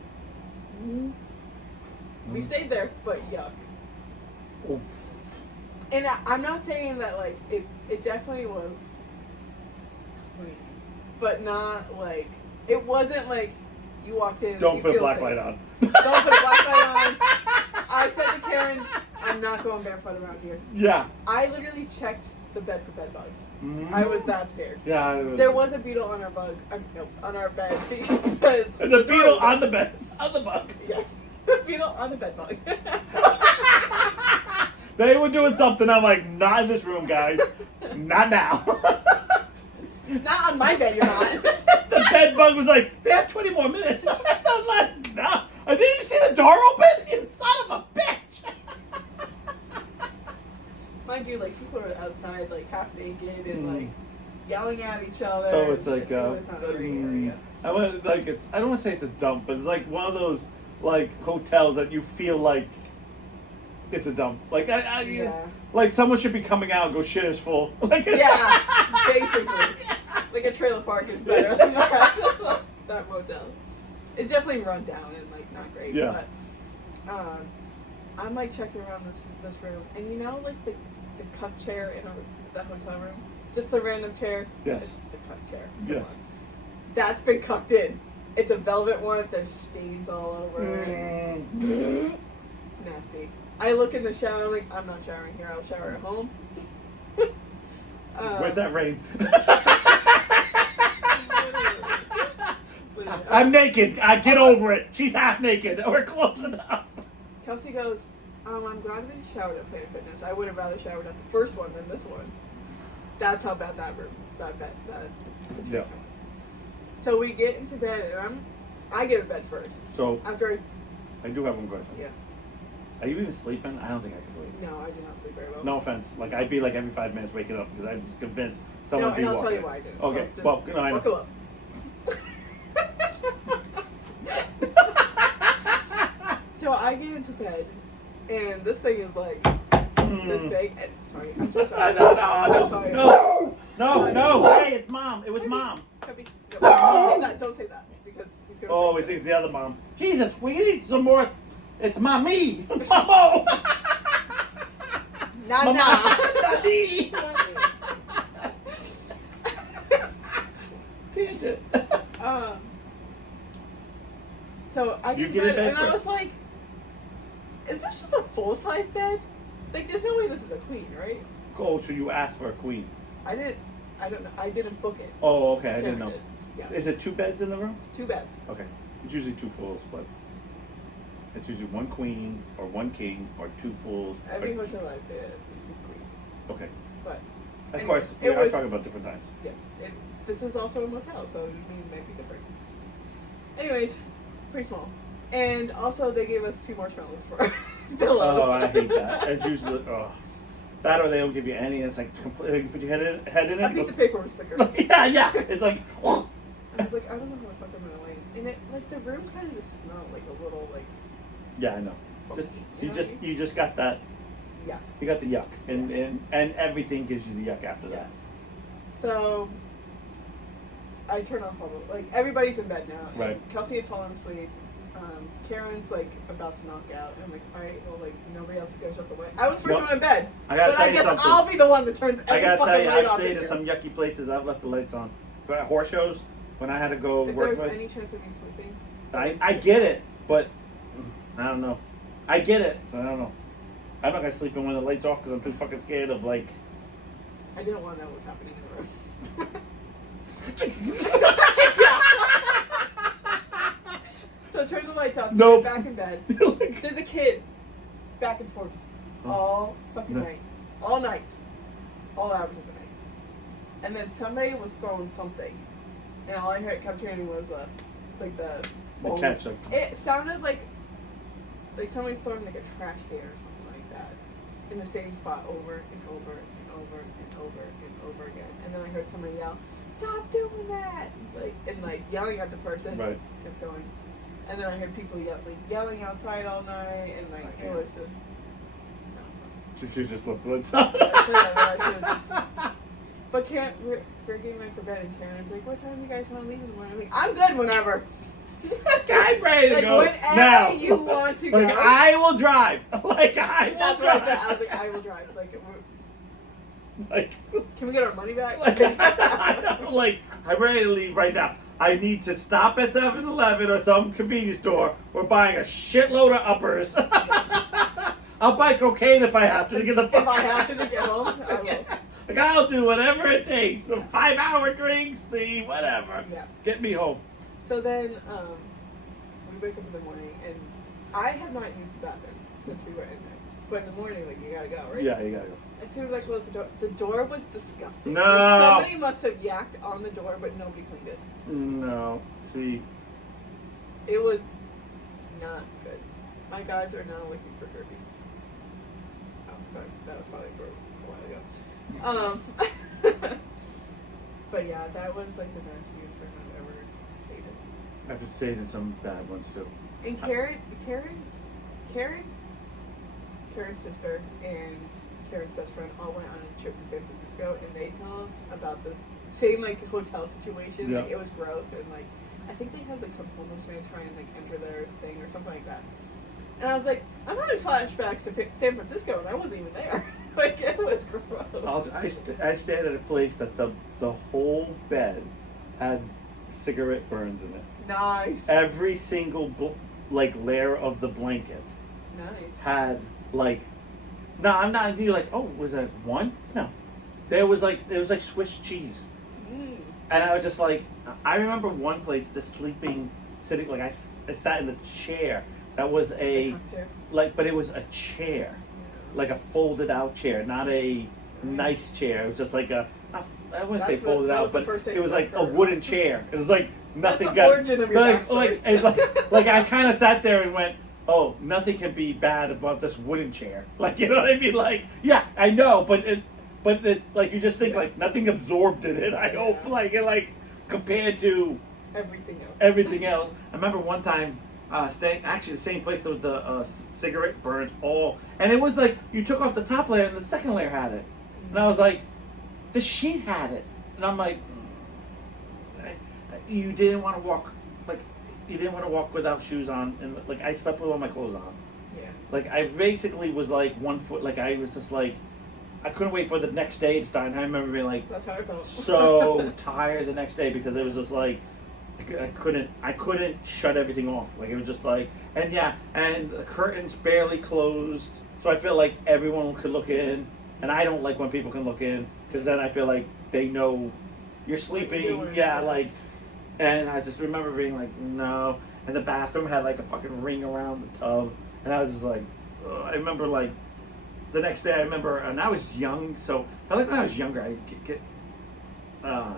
We stayed there, but yuck. Oh. And I'm not saying that, like, it definitely was clean. But not, like, it wasn't like you walked in and Don't you put a feel black safe. light on. Don't put a black light on. I said to Karen, I'm not going barefoot around here. Yeah. I literally checked the bed for bed bugs. Mm. I was that scared. Yeah. There was a beetle on our bug. No, on our bed because There's a beetle on the bed. On the bug. Yes, the beetle on the bed bug. They were doing something. I'm like, not in this room, guys. Not now. Not on my bed, you're not. The bed bug was like, they have 20 more minutes. I'm like, no. Did you see the door open? You son of a bitch. Mind you, like people are outside, like half naked and Mm. like yelling at each other. So it's like, it was not a great area. I want like it's. I don't want to say it's a dump, but it's like one of those like hotels that you feel like it's a dump. Like Yeah. like someone should be coming out and go shit is full. Like, Yeah, basically. Like a trailer park is better than that motel. It's definitely run down and like not great. Yeah. But I'm like checking around this room, and you know, like the cup chair in the hotel room, just the random chair. Yes. The cup chair. Yes. That's been cucked in. It's a velvet one. There's stains all over it. Mm. Nasty. I look in the shower like, I'm not showering here. I'll shower at home. Where's that rain? Literally. I'm naked. Get over it. She's half naked. We're close enough. Kelsey goes, I'm glad we showered at Planet Fitness. I would have rather showered at the first one than this one. That's how bad that situation Yeah. was. So we get into bed, and I get in bed first. So After I do have one question. yeah. Are you even sleeping? I don't think I can sleep. No, I do not sleep very well. No offense. Like I'd be like every 5 minutes waking up because I'm convinced someone No, would be and I'll walking. tell you why I didn't. Okay. So Well, no, I know. buckle up. So I get into bed, and this thing is like this big. And, sorry, I'm so sorry. I'm sorry. No. Hey, it's mom. It was mom. Cubby, no, don't say that because he's gonna. Oh, he thinks the other mom. Jesus, we need some more. It's mommy. Mamo. Nah. Daddy. Tangent. So I You get get in in bed, bed and I first. was like, "Is this just a full size bed? Like, there's no way this is a queen, right?" Oh, so you asked for a queen? I don't know. I didn't book it. Oh, okay. I didn't Karen know. did. Yeah, Is it 2 beds in the room? 2 beds. Okay. It's usually 2 fulls, but it's usually 1 queen or 1 king or 2 fulls. Every or- hotel I've stayed at has been 2 queens, Okay. but Of Anyway, course, it we are was- talking about different times. yes, this is also a motel, so it might be different. Anyways, pretty small, and also they gave us 2 marshmallows for our pillows. Oh, I hate that. It's usually that or they don't give you any. And it's like completely. You put your head in it. A piece of paper with stickers. Yeah. It's like. I was like, I don't know how the fuck I'm gonna lay. And it, like, the room kind of just smelled like a little, like, Yeah, I know. Just You know what I mean? you just got that. yeah. You got the yuck, and everything gives you the yuck after that. Yes. So, I turn off all the, like, everybody's in bed now. and Right. Kelsey had fallen asleep. Karen's, like, about to knock out. And I'm like, alright, well, like, nobody else is gonna shut the light. I was the first Well, one in bed. I gotta But tell I you guess something. I'll be the one that turns I every gotta fucking tell you, light I've off stayed in in here. some yucky places. I've left the lights on. But at horse shows, when I had to go If work there's with, any chance of me sleeping. I get it, but I don't know. I get it, but I don't know. I'm not gonna sleep in when the lights off because I'm too fucking scared of like. I didn't want to know what's happening in the room. So turn the lights off. Nope. Get back in bed. Like- There's a kid back and forth all fucking No. night, all night, all hours of the night. And then somebody was throwing something, and all I heard kept hearing was the The catch, like, It sounded like somebody's throwing like a trash can or something like that in the same spot over and over and over and over and over again. And then I heard somebody yell, "Stop doing that!" and yelling at the person. Right. Kept going. And then I heard people yelling outside all night, and I it was just. she just left the lights on. I should've just. But we're getting ready for bed, and Karen's like, "What time do you guys want to leave in the morning?" I'm like, "I'm good whenever." I'm ready to Like, go whenever now. you want to Like go. I will drive. Like I will That's what I drive. said. I was like, "I will drive." Like, Can we get our money back? like, I'm ready to leave right now. I need to stop at 7-Eleven or some convenience store. We're buying a shitload of uppers. I'll buy cocaine if I have to get the fuck If I have out. to get home, I will. Like, I'll do whatever it takes. The 5-hour drinks, the whatever. Yeah. Get me home. So then we wake up in the morning, and I have not used the bathroom since we were in there. But in the morning, like, you gotta go, right? Yeah, you gotta go. As soon as I closed the door was disgusting. No. Like, somebody must have yacked on the door, but nobody cleaned it. No. See. It was not good. My guys are now looking for Kirby. Oh, sorry. That was probably for a while ago. But yeah, that was like the nastiest room I've ever stayed in. I've stayed in some bad ones too. And Karen's sister and Karen's best friend all went on a trip to San Francisco, and they tell us about this same like hotel situation. Yeah. Like, it was gross, and like I think they had like some homeless man try and like enter their thing or something like that. And I was like, I'm having flashbacks to San Francisco, and I wasn't even there. Like, it was gross. I stayed at a place that the whole bed had cigarette burns in it. Nice. Every single like layer of the blanket Nice. had like, no, I'm not. You're like, oh, was that one? No, it was like Swiss cheese, and I was just like, I remember one place just sitting like I sat in the chair that was a like, but it was a chair, like a folded out chair, not a nice chair. It was just like I wouldn't say folded out, but it was like a wooden chair. It was like nothing That's the got origin of your backstory. like I kind of sat there and went, oh, nothing can be bad about this wooden chair. Like, you know what I mean? Like, yeah, I know, but it like you just think like nothing absorbed in it. I hope like compared to everything else. I remember one time staying actually the same place with the cigarette burns and it was like you took off the top layer and the second layer had it, and I was like, the sheet had it, and I'm like, you didn't want to walk without shoes on, and like I slept with all my clothes on. Yeah. Like I basically was like 1 foot. Like I was just like, I couldn't wait for the next day to start. And I remember being like, that's how I felt. so tired the next day because it was just like, I couldn't shut everything off. Like it was just like, and the curtains barely closed, so I feel like everyone could look in, and I don't like when people can look in because then I feel like they know you're sleeping. Like. And I just remember being like, no. And the bathroom had like a fucking ring around the tub. And I was just like, ugh. I remember like, the next day I remember, and I was young, so I felt like when I was younger, I get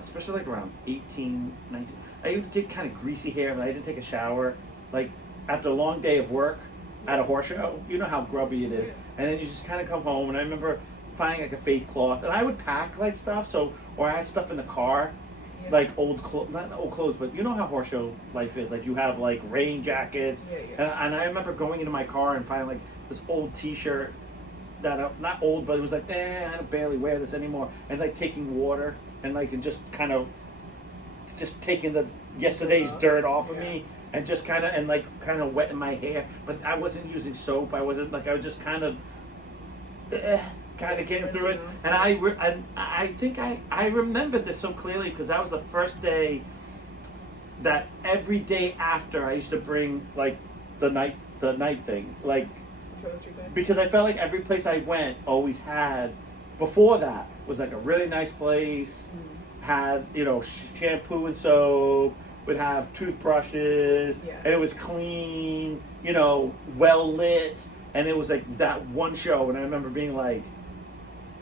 especially like around 18, 19, I would get kind of greasy hair, but I didn't take a shower. Like, after a long day of work at a horse show, you know how grubby it is. Yeah. And then you just kind of come home, and I remember finding like a fake cloth. And I would pack like stuff, or I had stuff in the car. Like old clothes, not old clothes, but you know how horse show life is. Like you have like rain jackets, and I remember going into my car and finding like this old T-shirt that not old, but it was like, I don't barely wear this anymore. And like taking water and like and just kind of taking the yesterday's dirt off of me and just kind of wetting my hair. But I wasn't using soap. I was just kind of getting through it, and I think I remember this so clearly because that was the first day that every day after I used to bring like the night thing, like because I felt like every place I went always had before that was like a really nice place, had shampoo and soap, would have toothbrushes, and it was clean, well lit, and it was like that one show, and I remember being like,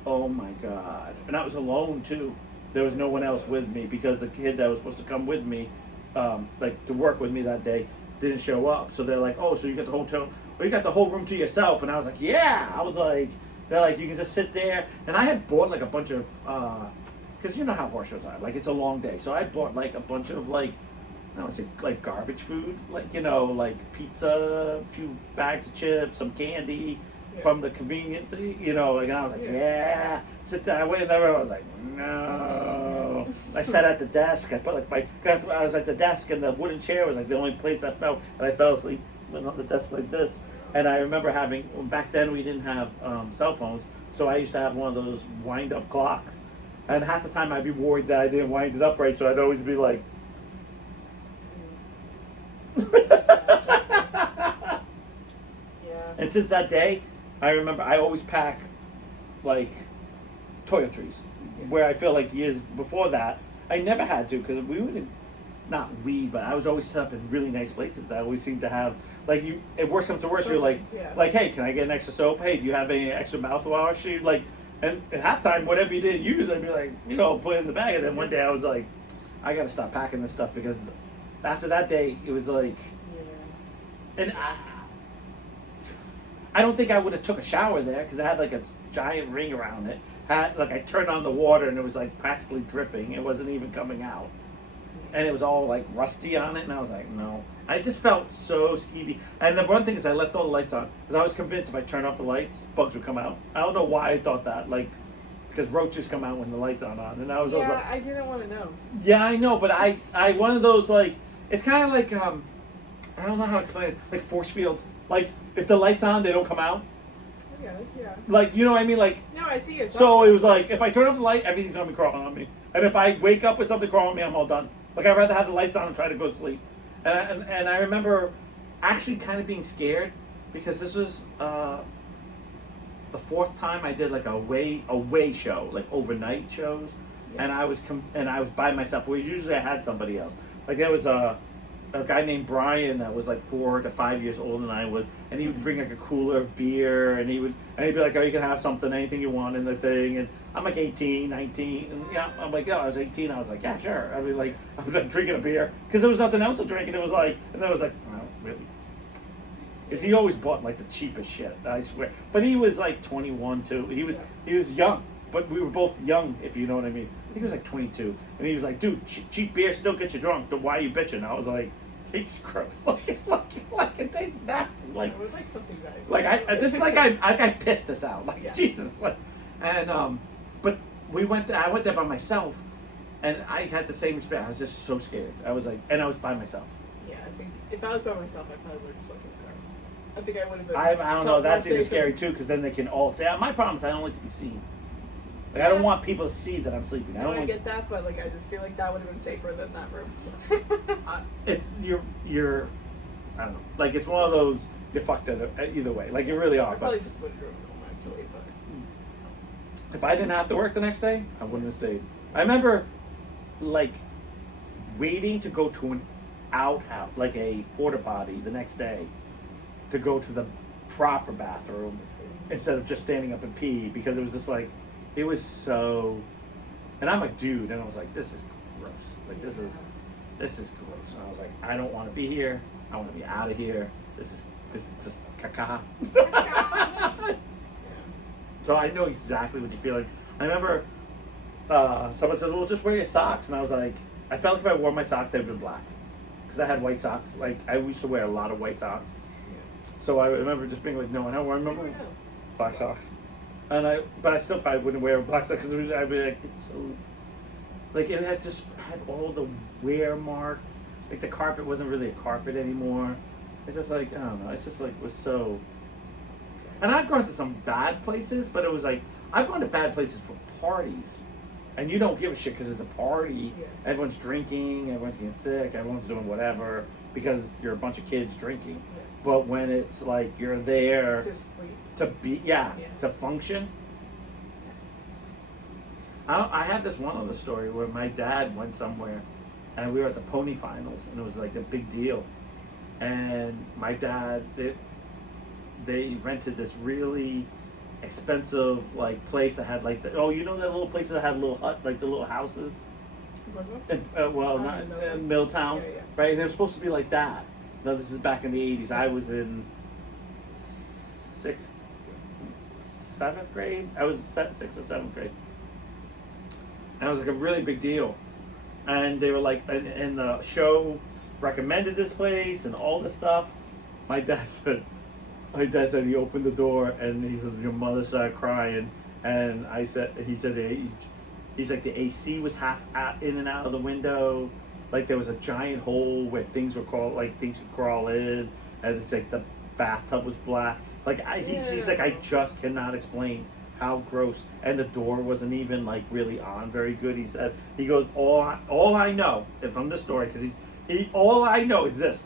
oh my God. And I was alone too. There was no one else with me because the kid that was supposed to come with me, like to work with me that day, didn't show up. So they're like, oh, so you got the hotel, or you got the whole room to yourself. And I was like, yeah. I was like, they're like, you can just sit there. And I had bought like a bunch of, because you know how horse shows are. Like it's a long day. So I bought like a bunch of like, I don't want to say like garbage food, like, like pizza, a few bags of chips, some candy. From the convenient thing, and I was like, sit there. I went in there, I was like, no. I sat at the desk. I put like I was at the desk, and the wooden chair was like the only place I felt, and I fell asleep on the desk like this. And I remember back then we didn't have cell phones, so I used to have one of those wind-up clocks, and half the time I'd be worried that I didn't wind it up right, so I'd always be like. And since that day, I remember I always pack like toiletries, where I feel like years before that I never had to because but I was always set up in really nice places that always seemed to have like it worst comes to worst, you're like hey, can I get an extra soap? Hey, do you have any extra mouthwash? Like, and at that time whatever you didn't use, I'd be like put it in the bag. And then one day I was like, I gotta stop packing this stuff because after that day it was like, and I don't think I would have took a shower there because I had like a giant ring around it. I turned on the water and it was like practically dripping. It wasn't even coming out, and it was all like rusty on it. And I was like, no. I just felt so skeevy. And the one thing is, I left all the lights on because I was convinced if I turned off the lights, bugs would come out. I don't know why I thought that, like because roaches come out when the lights aren't on. And I was like, I didn't want to know. Yeah, I know, but I one of those like it's kind of like I don't know how to explain it, like force field. Like, if the light's on, they don't come out. Yeah. Like, you know what I mean? Like, no, I see it. So it was like, if I turn off the light, everything's going to be crawling on me. And if I wake up with something crawling on me, I'm all done. Like I'd rather have the lights on and try to go to sleep. And I remember actually kind of being scared because this was the fourth time I did like a away show, like overnight shows, Yeah. and I was by myself. Where usually I had somebody else. Like there was a guy named Brian that was like 4 to 5 years older than I was, and he would bring like a cooler of beer, and he'd be like, "Oh, you can have something, anything you want in the thing." And I'm like 18, 19, and yeah, I'm like, "Yeah, I was 18." I was like, "Yeah, sure." I mean, like I was like drinking a beer because there was nothing else to drink, and it was like, and I was like, "Oh, really?" Because he always bought like the cheapest shit, I swear. But he was like 21 too. He was young, but we were both young, if you know what I mean. I think he was like 22, and he was like, "Dude, cheap beer still gets you drunk. Why are you bitching?" I was like, "Tastes gross." like it tastes nasty. Like It was like something that. this is like I pissed this out. Like Yeah. Jesus. Like, and but I went there by myself, and I had the same experience. I was just so scared. I was like, and I was by myself. Yeah, I think if I was by myself, I probably would have just slept in the car. I think I would have been. I don't know. That's even more scary safe. too, because then they can all say, "My problem is I don't like to be seen. Like I don't want people to see that I'm sleeping. I No, don't I want." get that, but like I just feel like that would have been safer than that room. It's you're I don't know. Like it's one of those you're fucked either way. Like you really I are. probably But just would have driven home actually, but if I didn't have to work the next day, I wouldn't have stayed. I remember like waiting to go to an outhouse, like a porta potty, the next day to go to the proper bathroom instead of just standing up and pee, because it was just like it was so. And I'm a dude, and I was like, this is gross. Like this is gross. And I was like, I don't want to be here. I want to be out of here. This is just caca. So I know exactly what you're feeling. I remember someone said, "Well, just wear your socks," and I was like, I felt like if I wore my socks, they'd been black, because I had white socks. Like I used to wear a lot of white socks. So I remember just being like, no, I remember black socks. But I still probably wouldn't wear black socks because I'd be like, it's so, like it had all the wear marks. Like the carpet wasn't really a carpet anymore. It's just like, I don't know, it's just like, was so. And I've gone to some bad places, but it was like, I've gone to bad places for parties. And you don't give a shit because it's a party. Yeah. Everyone's drinking, everyone's getting sick, everyone's doing whatever because you're a bunch of kids drinking. Yeah. But when it's like you're there To sleep. to be, Yeah. to function. I have this one other story where my dad went somewhere, and we were at the pony finals, and it was like a big deal. And my dad, they rented this really expensive like place that had like you know that little places that had little hut, like the little houses. In, not in Milltown, Yeah. right? And they're supposed to be like that. No, this is back in the 80s. I was in 7th grade. I was 6th or 7th grade. And it was like a really big deal. And they were like, and the show recommended this place and all this stuff. My dad said he opened the door and he says, your mother started crying. And he's like, the AC was half in and out of the window. Like there was a giant hole where things could crawl in, and it's like the bathtub was black. Like he's like, I just cannot explain how gross. And the door wasn't even like really on very good. He goes, all I know from this story, because all I know is this: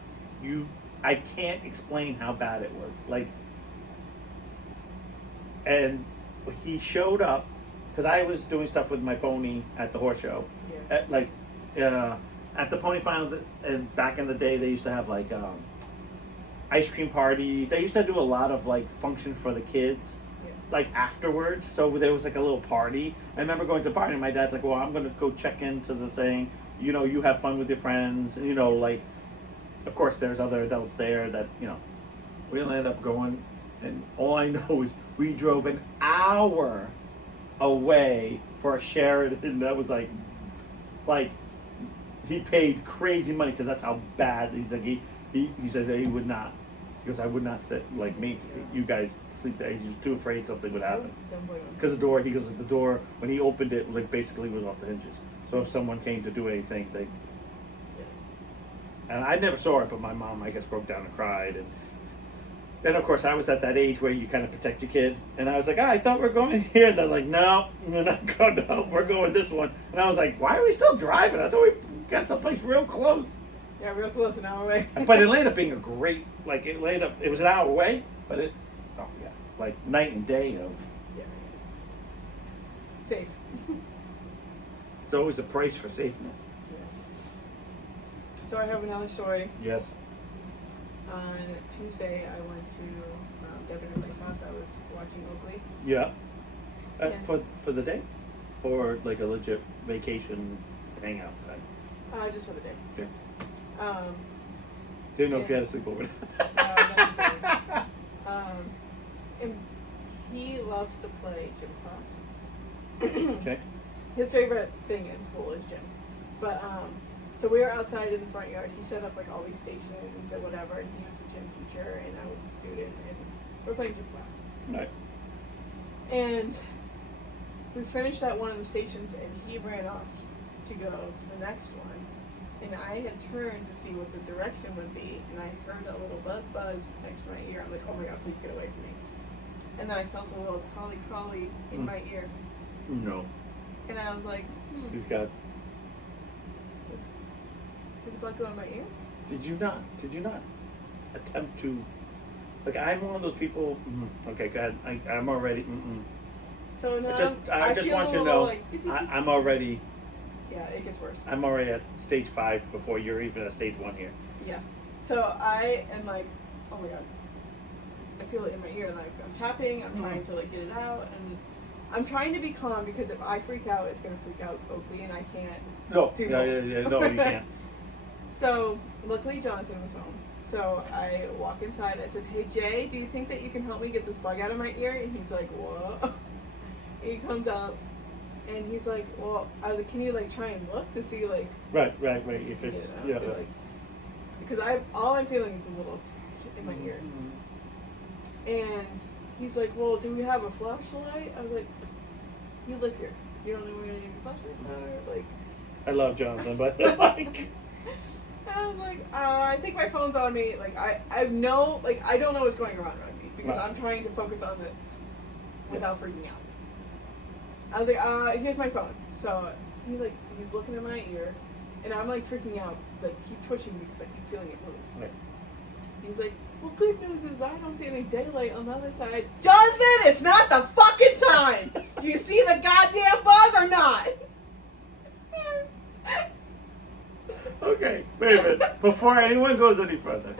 I can't explain how bad it was. Like, and he showed up because I was doing stuff with my pony at the horse show, at the pony final, and back in the day they used to have like ice cream parties. They used to do a lot of like function for the kids, like afterwards. So there was like a little party. I remember going to the party and my dad's like, well, I'm gonna go check into the thing. You know, you have fun with your friends. You know, like of course there's other adults there that, you know, we ended up going, and all I know is we drove an hour away for a Sheraton that was like he paid crazy money because that's how bad. He's like he said that he would not, because I would not like make you guys sleep there. He was too afraid something would happen because the door when he opened it, like basically was off the hinges. So if someone came to do anything, and I never saw it, but my mom, I guess, broke down and cried. And then, of course, I was at that age where you kind of protect your kid. And I was like, I thought we were going here. And they're like, no, we're not going. No, we're going this one. And I was like, why are we still driving? I thought we got someplace real close. Yeah, real close, an hour away. But it ended up being a great, like, it was an hour away, but like night and day of, Yeah. Safe. it's always a price for safeness. So I have another story. Yes. On Tuesday, I went to Devin and Blake's house. I was watching Oakley. Yeah. Yeah. For the day? Or like a legit vacation hangout thing? Just for the day. Yeah. Um, Didn't know if you Yeah. had to sleep over. And he loves to play gym class. Okay. His favorite thing in school is gym. But so we were outside in the front yard. He set up like all these stations and whatever, and he was the gym teacher and I was a student, and we're playing gym class. Right. And we finished at one of the stations and he ran off to go to the next one. And I had turned to see what the direction would be, and I heard a little buzz next to my ear. I'm like, oh my god, please get away from me. And then I felt a little crawly in my ear. No. And I was like, He's got. did the blood go in my ear? Did you not attempt to? Like, I'm one of those people. Okay, go ahead. I'm already. So now I just feel want a you to little, know. like, I'm already. Yeah, it gets worse. I'm already at stage 5 before you're even at stage 1 here. Yeah. So I am like, oh my god. I feel it in my ear, like I'm tapping, I'm trying to like get it out, and I'm trying to be calm because if I freak out, it's gonna freak out Oakley, and I can't. No. Do Yeah. both. No, you can't. So luckily Jonathan was home. So I walk inside. I said, "Hey Jay, do you think that you can help me get this bug out of my ear?" And he's like, "What?" He comes up, and he's like, "Well," I was like, "Can you like try and look to see like?" Right. If it's you know, like, because all I'm feeling is a little in my ears. And he's like, "Well, do we have a flashlight?" I was like, "You live here. You don't know where any of your flashlights are." Like, I love Jonathan, but like. I was like, I think my phone's on me. Like, I don't know what's going on around me because Right. I'm trying to focus on this without freaking out. I was like, here's my phone. So he's looking at my ear, and I'm like freaking out, like keep twitching because I keep feeling it move. Right. He's like, well, good news is I don't see any daylight on the other side. Jonathan, it's not the fucking time. Do you see the goddamn bug or not? Okay, wait a minute. Before anyone goes any further,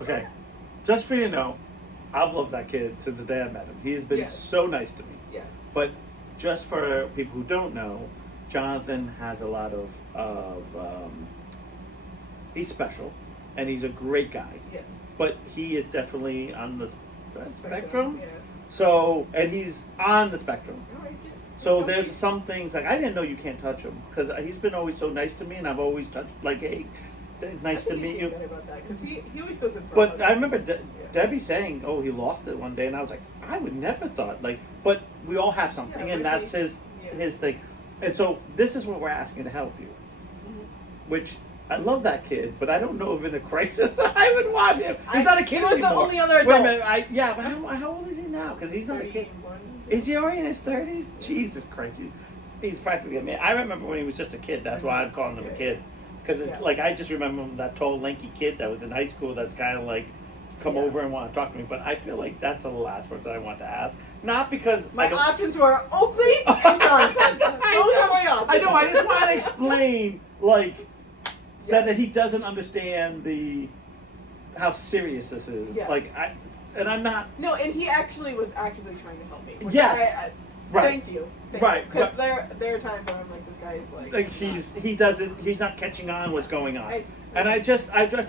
okay, just for you to know, I've loved that kid since the day I met him. He's been Yes. so nice to me. Yeah. But just for people who don't know, Jonathan has a lot of he's special, and he's a great guy. Yes. But he is definitely on the spectrum. Yeah. So, and he's on the spectrum. All right, good. So Okay. there's some things like I didn't know you can't touch him because he's been always so nice to me, and I've always touched like, hey, nice to meet you. About that because he always goes in front. But I remember Debbie saying, "Oh, he lost it one day," and I was like, "I would never thought like." But we all have something, Yeah, and but that's his yeah. thing. And so this is what we're asking to help you, which I love that kid, but I don't know if in a crisis I would want him. He's not a kid He was anymore. the only other Wait a adult. minute, but how old is he now? Because he's not a kid. 31, Is he already in his 30s? Jesus Christ, he's practically a man. I remember when he was just a kid. That's why I'm calling him a kid. Because it's Yeah. like I just remember him, that tall, lanky kid that was in high school. That's kind of like come Yeah. over and want to talk to me. But I feel like that's the last person I want to ask. Not because My I don't- options were Oakley and Jonathan. Those are my options. I know. I just want to explain like Yeah. that he doesn't understand how serious this is. Yeah. Like I'm not. No, and he actually was actively trying to help me. Which Yes. Right. Thank you. Right, Because right. there are times where I'm like, this guy is like. Like he's not catching on what's going on. I'm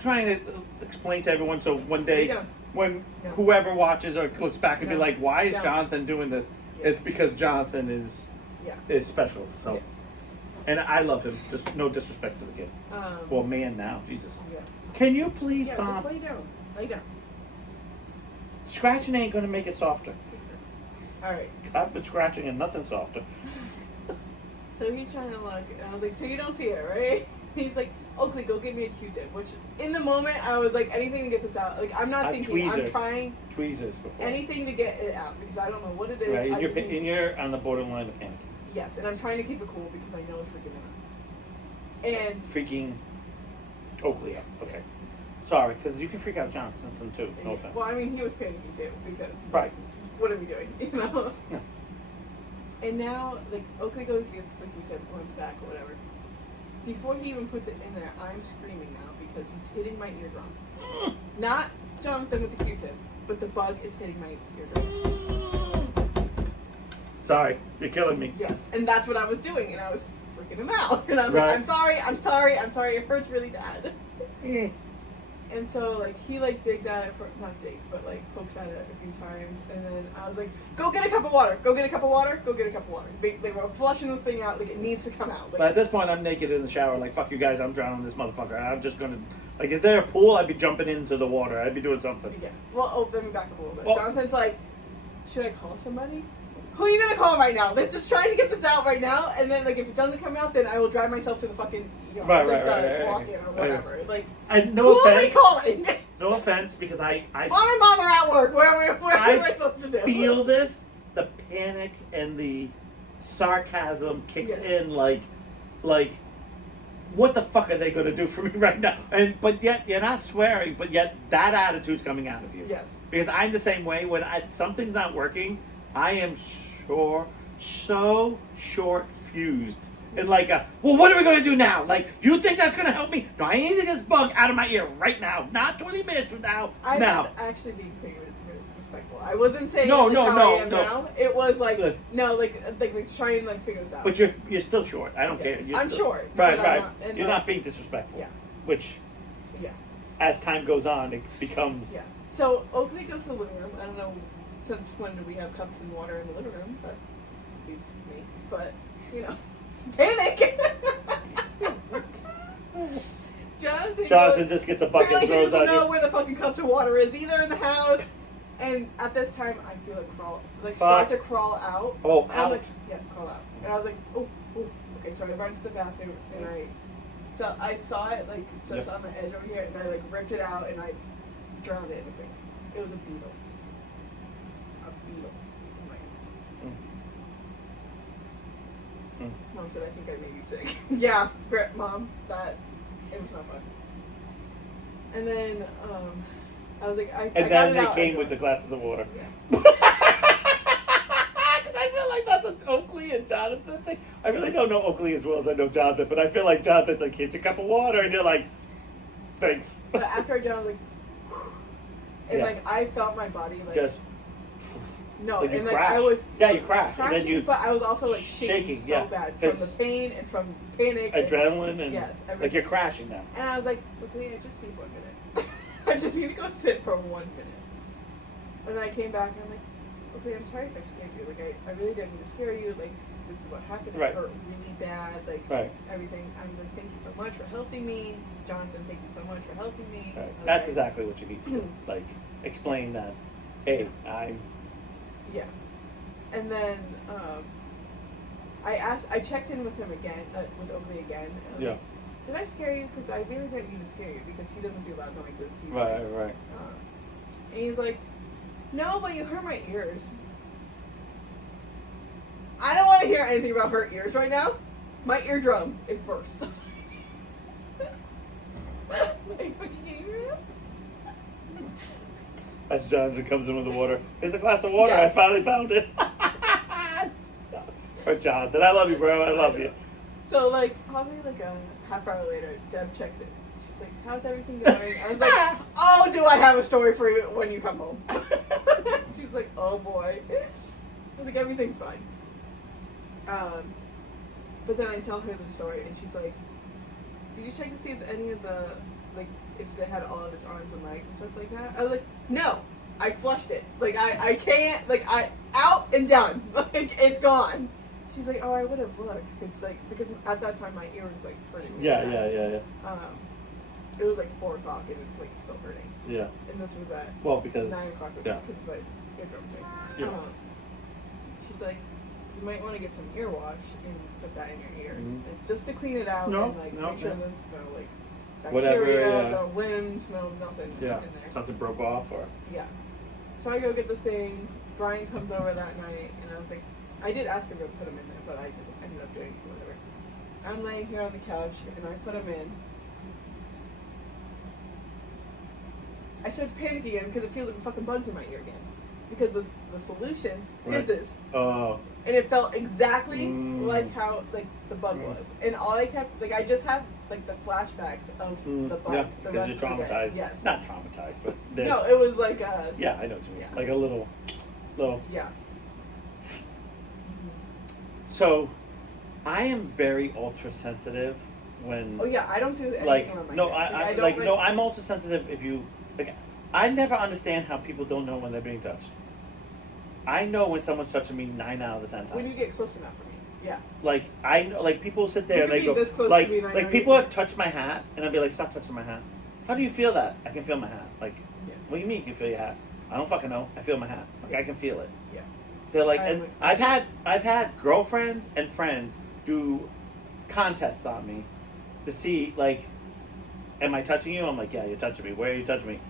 trying to explain to everyone so one day Yeah. when Yeah. whoever watches or looks back and be Yeah. like, why is Yeah. Jonathan doing this? Yeah. It's because Jonathan is Yeah. special. So Yes. and I love him. Just no disrespect to the kid. Well, man, now Jesus. Yeah. Can you please Yeah, stop? just lay down. Lay down. Scratching ain't gonna make it softer. All right. I've been scratching and nothing softer. So he's trying to look, and I was like, so you don't see it, right? He's like, Oakley, go get me a Q-tip. Which, in the moment, I was like, anything to get this out. Like, I'm not thinking. I'm Tweezers. trying Tweezers before. anything to get it out because I don't know what it is. Right, I just need- and you're on the borderline of panic. Yes, and I'm trying to keep it cool because I know it's freaking out. And freaking Oakley out. Okay. Sorry, because you can freak out Jonathan too. No offense. Well, I mean, he was panicking too because Right. what are we doing? You know. Yeah. And now, like, Oakley goes gets the Q-tip, runs back or whatever. Before he even puts it in there, I'm screaming now because he's hitting my eardrum. Not Jonathan with the Q-tip, but the bug is hitting my eardrum. Sorry, you're killing me. Yes, and that's what I was doing, and I was freaking him out. And I'm Right. like, I'm sorry, it hurts really bad. And so, like, he, like, digs at it for, not digs, but, like, pokes at it a few times. And then I was like, go get a cup of water. Go get a cup of water. Go get a cup of water. They were flushing this thing out. Like, it needs to come out. Like, But at this point, I'm naked in the shower. Like, fuck you guys, I'm drowning this motherfucker. I'm just gonna, like, if there's a pool, I'd be jumping into the water. I'd be doing something. yeah. Well, oh, let me back up a little bit. Oh. Jonathan's like, should I call somebody? Who are you going to call right now? They're just trying to get this out right now. And then, like, if it doesn't come out, then I will drive myself to the fucking, you know, Right, like, right. walk-in or whatever. Like, And who no are we offense. calling? No offense, because I Mom and Mom are at work. What am I supposed to do? feel this. The panic and the sarcasm kicks Yes. in like, what the fuck are they going to do for me right now? But yet you're not swearing, but yet that attitude's coming out of you. Yes. Because I'm the same way. When something's not working, I am so short fused. And like, well, what are we going to do now? Like, you think that's going to help me? No, I need to get this bug out of my ear right now. Not 20 minutes from now. I now. was actually being pretty respectful. I wasn't saying No, like no, how no, I am no. now. It was like, Good. no, like we're trying to like figure this out. But you're still short. I don't Yes. care. You're I'm still, short, Right, but I'm right. not- and You're not- not being disrespectful. Yeah. Which, Yeah. as time goes on, it becomes. Yeah. So Oakley goes to the living room. I don't know since when do we have cups and water in the living room, but beats me. But you know, panic. Jonathan just gets a bucket Really, and he throws doesn't on know you. where the fucking cups of water is either in the house. And at this time, I feel like start to crawl out. Oh, And I'm like, ouch. yeah, crawl out. And I was like, oh, okay. So I ran to the bathroom and I saw it like just Yeah. on the edge over here, and I like ripped it out and I drowned it in the sink. It was a beetle. A beetle. I'm like, Mm. Mom said, I think I made you sick. Yeah, great, Mom. It was not fun. And then I was like, I And got then it they out came anyway. with the glasses of water. Yes. Because I feel like that's an Oakley and Jonathan thing. I really don't know Oakley as well as I know Jonathan, but I feel like Jonathan's like, here's your cup of water, and you're like, thanks. But after I did, I was like, and Yeah. like I felt my body like Just no, like you and like crash. I was Yeah, you crash, and crashing, then you but I was also like shaking so yeah. bad from the It's pain and from panic. And, adrenaline and yes, like everything. you're crashing now. And I was like, okay, I just need 1 minute. I just need to go sit for 1 minute. And then I came back and I'm like, okay, I'm sorry if I scared you. Like I really didn't mean to scare you. Like this is what happened. Right. It hurt really bad. Like Right. everything. I'm like, thank you so much for helping me, Jonathan. Thank you so much for helping me. Right. I was That's like, exactly what you need to do. Like, explain that, hey, I'm. Yeah. And then I checked in with him again, with Oakley again. And I was Yeah. like, did I scare you? Because I really didn't mean to scare you because he doesn't do loud noises. He's Right, like, right. and he's like, no, but you hurt my ears. I don't want to hear anything about hurt ears right now. My eardrum is burst. Are you fucking kidding me? As Jonathan comes in with the water. Here's a glass of water. Yeah. I finally found it. Or Jonathan, I love you, bro. I love you. So like probably like a half hour later, Deb checks it. She's like, "How's everything going?" I was like, "Oh, do I have a story for you when you come home?" She's like, "Oh boy." I was like, "Everything's fine." But then I tell her the story, and she's like, "Did you check to see if any of the like if they had all of its arms and legs and stuff like that?" I was like, "No, I flushed it. Like I can't. Like I out and done. Like it's gone." She's like, "Oh, I would have looked, because at that time my ear was like hurting." really Yeah, bad. yeah. It was like 4 o'clock and it was like still hurting, Yeah. and this was at Well, because 9 o'clock yeah. because of the eardrum thing. Yeah. She's like, "You might want to get some ear wash and put that in your ear, Mhm. and just to clean it out No, and like no, make sure no. there's no like Whatever, bacteria, yeah. no limbs, no nothing Yeah. in there." Something broke off or. Yeah. So I go get the thing. Brian comes over that night, and I was like, I did ask him to put him in there, but I ended up doing whatever. I'm laying here on the couch and I put them in. I started panicking again because it feels like a fucking bug's in my ear again. Because the solution Right. fizzes. Oh. And it felt exactly Mm. like how like the bug Mm. was. And all I kept like I just had like the flashbacks of the bug Yeah, the because rest you're of the day. traumatized. Yes. Not traumatized, but there's, No, it was like yeah, I know what you mean. Yeah. Like a little. yeah. So, I am very ultra sensitive when. Oh yeah, I don't do anything Like on my no, neck. I don't like no, I'm ultra sensitive. If you like, I never understand how people don't know when they're being touched. I know when someone's touching me 9 out of the 10 times. when you get close enough for me. Yeah. Like I know, like people sit there You and can they be go this close to like me and I know like people you- have touched my hat and I'll be like, stop touching my hat. How do you feel that? I can feel my hat. Like, Yeah. what do you mean you can feel your hat? I don't fucking know. I feel my hat. Like I can feel it. Yeah. They're like, I and would- I've had girlfriends and friends do contests on me to see like, am I touching you? I'm like, yeah, you're touching me. Where are you touching me?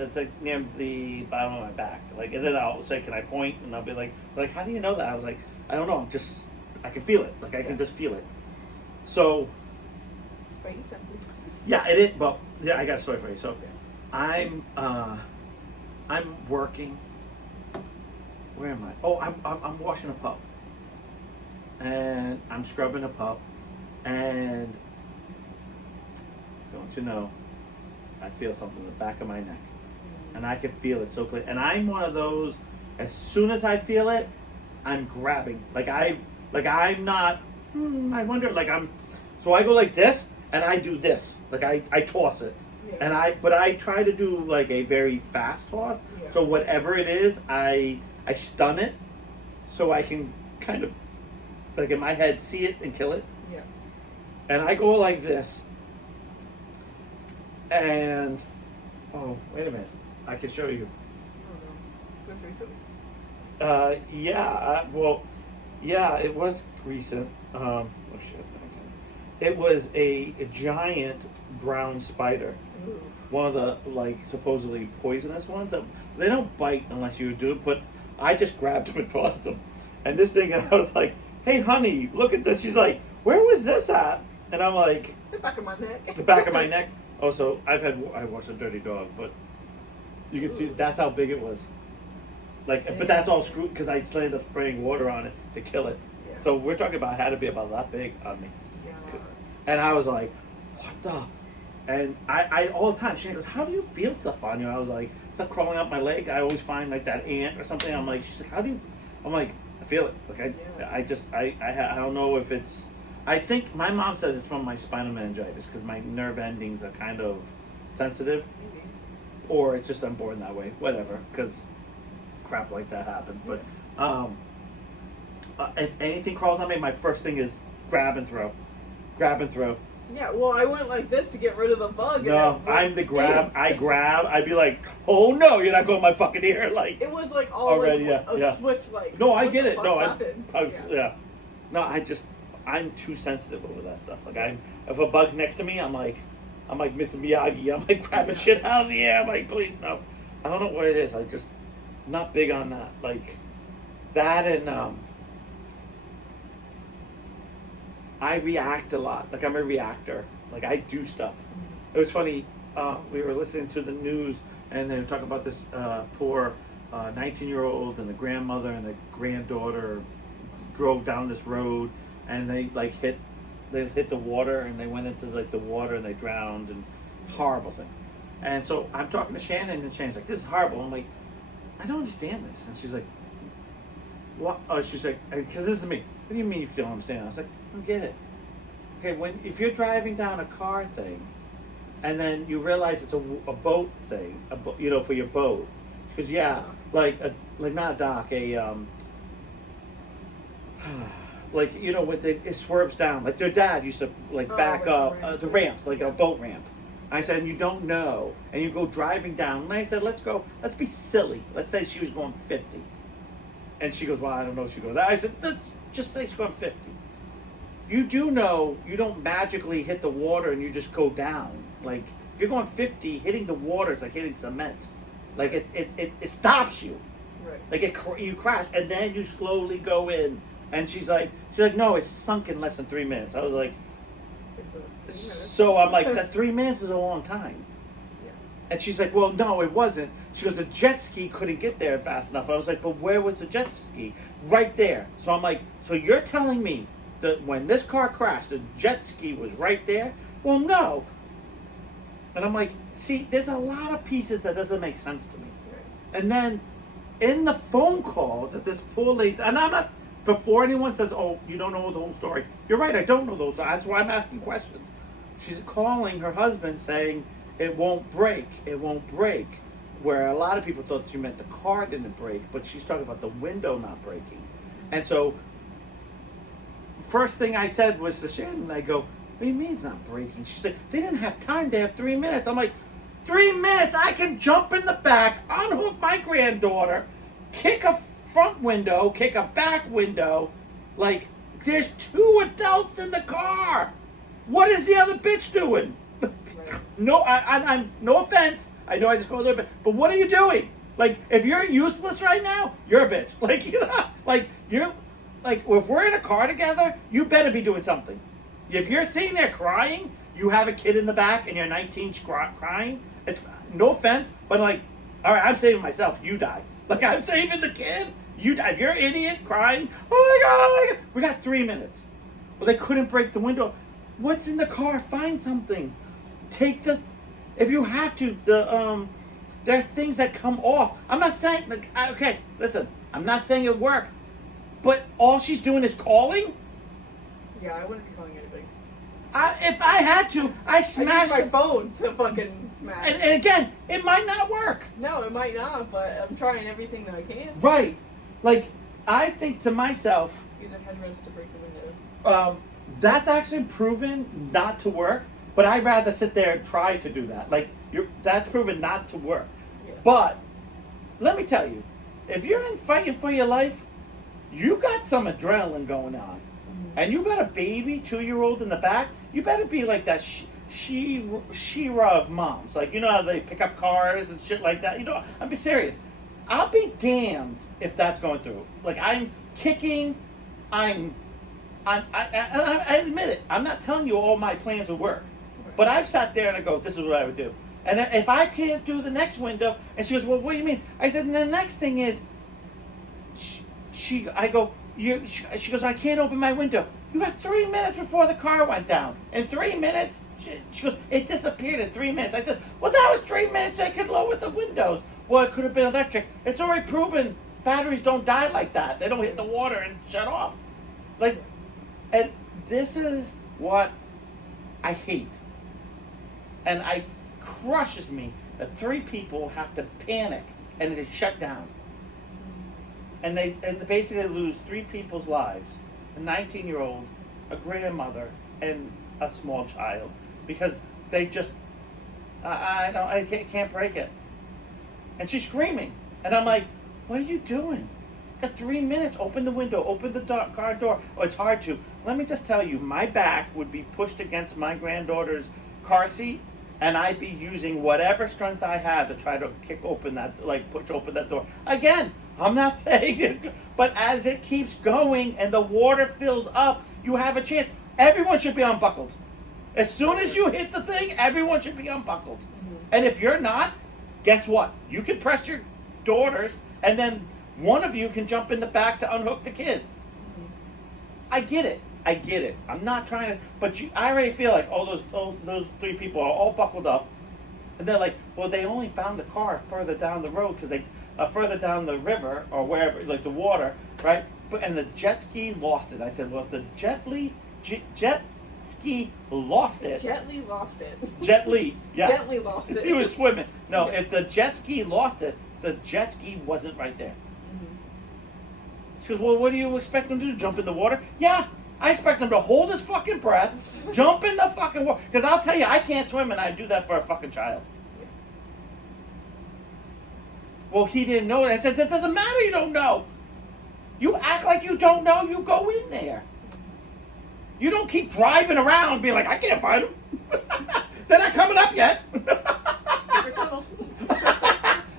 It's like near the bottom of my back. Like, and then I'll say, can I point? And I'll be like, how do you know that? I was like, I don't know. I can feel it. Like I can just feel it. So Spidey senses. yeah, it is. But yeah, I got a story for you. So I'm working. Where am I? Oh, I'm washing a pup, and I'm scrubbing a pup, and don't you know, I feel something in the back of my neck, and I can feel it so clear. And I'm one of those. As soon as I feel it, I'm grabbing. I'm not. I wonder. So I go like this, and I do this. Like I toss it. Yeah. But I try to do like a very fast toss. Yeah. So whatever it is, I stun it, so I can kind of, like in my head, see it and kill it. Yeah. And I go like this. And oh, wait a minute, I can show you. I don't know. This recently. Yeah, it was recent. Oh shit. It was a giant brown spider. Ooh. One of the like supposedly poisonous ones. They don't bite unless you do it, but I just grabbed him and tossed him. And this thing, I was like, "Hey, honey, look at this." She's like, "Where was this at?" And I'm like, The back of my neck. "The back of my neck." Oh, so I watched a dirty dog, but you can see that's how big it was. Like, but that's all screwed because I ended up spraying water on it to kill it. Yeah. So we're talking about it had to be about that big on me. Yeah. And I was like, what the? And I all the time, Shane goes, how do you feel stuff on you? I was like, stuff crawling up my leg. I always find like that ant or something. I'm like, she's like, how do you? I'm like, I feel it. Like I don't know if it's, I think my mom says it's from my spinal meningitis because my nerve endings are kind of sensitive, Maybe. or it's just I'm born that way. Whatever, because crap like that happened. But if anything crawls on me, my first thing is grab and throw. Yeah, well, I went like this to get rid of the bug. No, and it I'm the grab. I grab. I'd be like, oh no, you're not going in my fucking ear. Like, It was like all Already, like yeah, a yeah. swift like. no, I what get the it. fuck No, happened? yeah. No, I'm too sensitive over that stuff. Like, if a bug's next to me, I'm like Mr. Miyagi. I'm like grabbing shit out of the air. I'm like, please no. I don't know what it is. I just not big on that. Like that and I react a lot. Like I'm a reactor. Like I do stuff. It was funny. We were listening to the news, and they were talking about this poor 19-year-old and the grandmother and the granddaughter drove down this road, and they hit the water, and they went into like the water and they drowned, and horrible thing. And so I'm talking to Shannon, and Shannon's like, "This is horrible." I'm like, "I don't understand this," and she's like, "What?" Oh, she's like, "Because this is me." What do you mean you don't understand? I was like, "I don't get it." Okay, if you're driving down a car thing, and then you realize it's a boat thing, for your boat, because like not a dock, like when it swerves down. Like their dad used to back right, up right. the ramps, like a boat ramp. I said, and you don't know, and you go driving down. And I said, let's be silly. Let's say she was going 50, and she goes, well, I don't know. She goes, I said, just say she's going 50. You do know you don't magically hit the water and you just go down. Like if you're going 50, hitting the water is like hitting cement. Like it stops you. Right. Like you crash, and then you slowly go in And she's like, no, it's sunk in less than 3 minutes. I was like, It's 3 minutes. so I'm like, that 3 minutes is a long time. Yeah. And she's like, well, no, it wasn't. She goes, the jet ski couldn't get there fast enough. I was like, but where was the jet ski? Right there. So I'm like, so you're telling me that when this car crashed, the jet ski was right there? Well, no. And I'm like, see, there's a lot of pieces that doesn't make sense to me. Right. And then in the phone call that this poor lady, and I'm not, before anyone says, oh, you don't know the whole story. You're right, I don't know the whole story. That's why I'm asking questions. She's calling her husband saying, it won't break, it won't break. Where a lot of people thought she meant the car didn't break, but she's talking about the window not breaking. And so, first thing I said was to Shannon, I go, what do you mean it's not breaking? She said, they didn't have time, they have 3 minutes. I'm like, 3 minutes, I can jump in the back, unhook my granddaughter, kick a front window, kick a back window. Like, there's 2 adults in the car. What is the other bitch doing? Right. No, I'm no offense. I know I just called her a bitch, but what are you doing? Like, if you're useless right now, you're a bitch. Like, you know, like you're, like if we're in a car together, you better be doing something. If you're sitting there crying, you have a kid in the back, and you're 19 crying. It's no offense, but like, all right, I'm saving myself. You die. Like I'm saving the kid. You die. If you're an idiot crying, oh my god, oh my god. We got 3 minutes. Well, they couldn't break the window. What's in the car? Find something. Take the, if you have to, there are things that come off. I'm not saying, like, okay, listen, I'm not saying it worked, but all she's doing is calling. Yeah, I wouldn't be calling anybody. If I had to, I smashed I use my phone to fucking smash. And again, it might not work. No, it might not, but I'm trying everything that I can. Right. Like, I think to myself, Use a headrest to break the window. That's actually proven not to work, but I'd rather sit there and try to do that. Like, that's proven not to work. Yeah. But, let me tell you, if you're in fighting for your life, you got some adrenaline going on. Mm-hmm. And you got a baby, 2-year-old in the back, you better be like that She-Ra of moms. Like, you know how they pick up cars and shit like that? You know, I'm be serious. I'll be damned if that's going through. Like, I'm kicking, I admit it. I'm not telling you all my plans would work. But I've sat there and I go, this is what I would do. And if I can't do the next window, and she goes, well, what do you mean? I said, and the next thing is, she goes, I can't open my window. You got 3 minutes before the car went down. In 3 minutes, she goes, it disappeared in 3 minutes. I said, well, that was 3 minutes. I could lower the windows. Well, it could have been electric. It's already proven batteries don't die like that. They don't hit the water and shut off. Like, and this is what I hate. And it crushes me that 3 people have to panic and it shut down. And they basically lose 3 people's lives. A 19-year-old, a grandmother, and a small child. Because they just, I can't break it. And she's screaming. And I'm like, what are you doing? Got 3 minutes. Open the window. Open the car door. Oh, it's hard to. Let me just tell you, my back would be pushed against my granddaughter's car seat, and I'd be using whatever strength I have to try to push open that door. Again, I'm not saying it, but as it keeps going and the water fills up, you have a chance. Everyone should be unbuckled. As soon as you hit the thing, everyone should be unbuckled. Mm-hmm. And if you're not, guess what? You can press your daughters, and then one of you can jump in the back to unhook the kid. Mm-hmm. I get it. I'm not trying to, but I already feel like those 3 people are all buckled up, and they're like, well, they only found the car further down the road because they further down the river or wherever, like the water, right? And the jet ski lost it. I said, well, if the jet ski lost it. Jet Li lost it. Jet Li, yeah. Gently lost it. He was swimming. No, Yeah. if the jet ski lost it, the jet ski wasn't right there. Mm-hmm. She goes, well, what do you expect him to do? Jump in the water? Yeah, I expect him to hold his fucking breath, jump in the fucking water. Because I'll tell you, I can't swim, and I do that for a fucking child. Yeah. Well, he didn't know that. I said, that doesn't matter, you don't know. You act like you don't know, you go in there. You don't keep driving around being like, I can't find him. They're not coming up yet. Secret tunnel.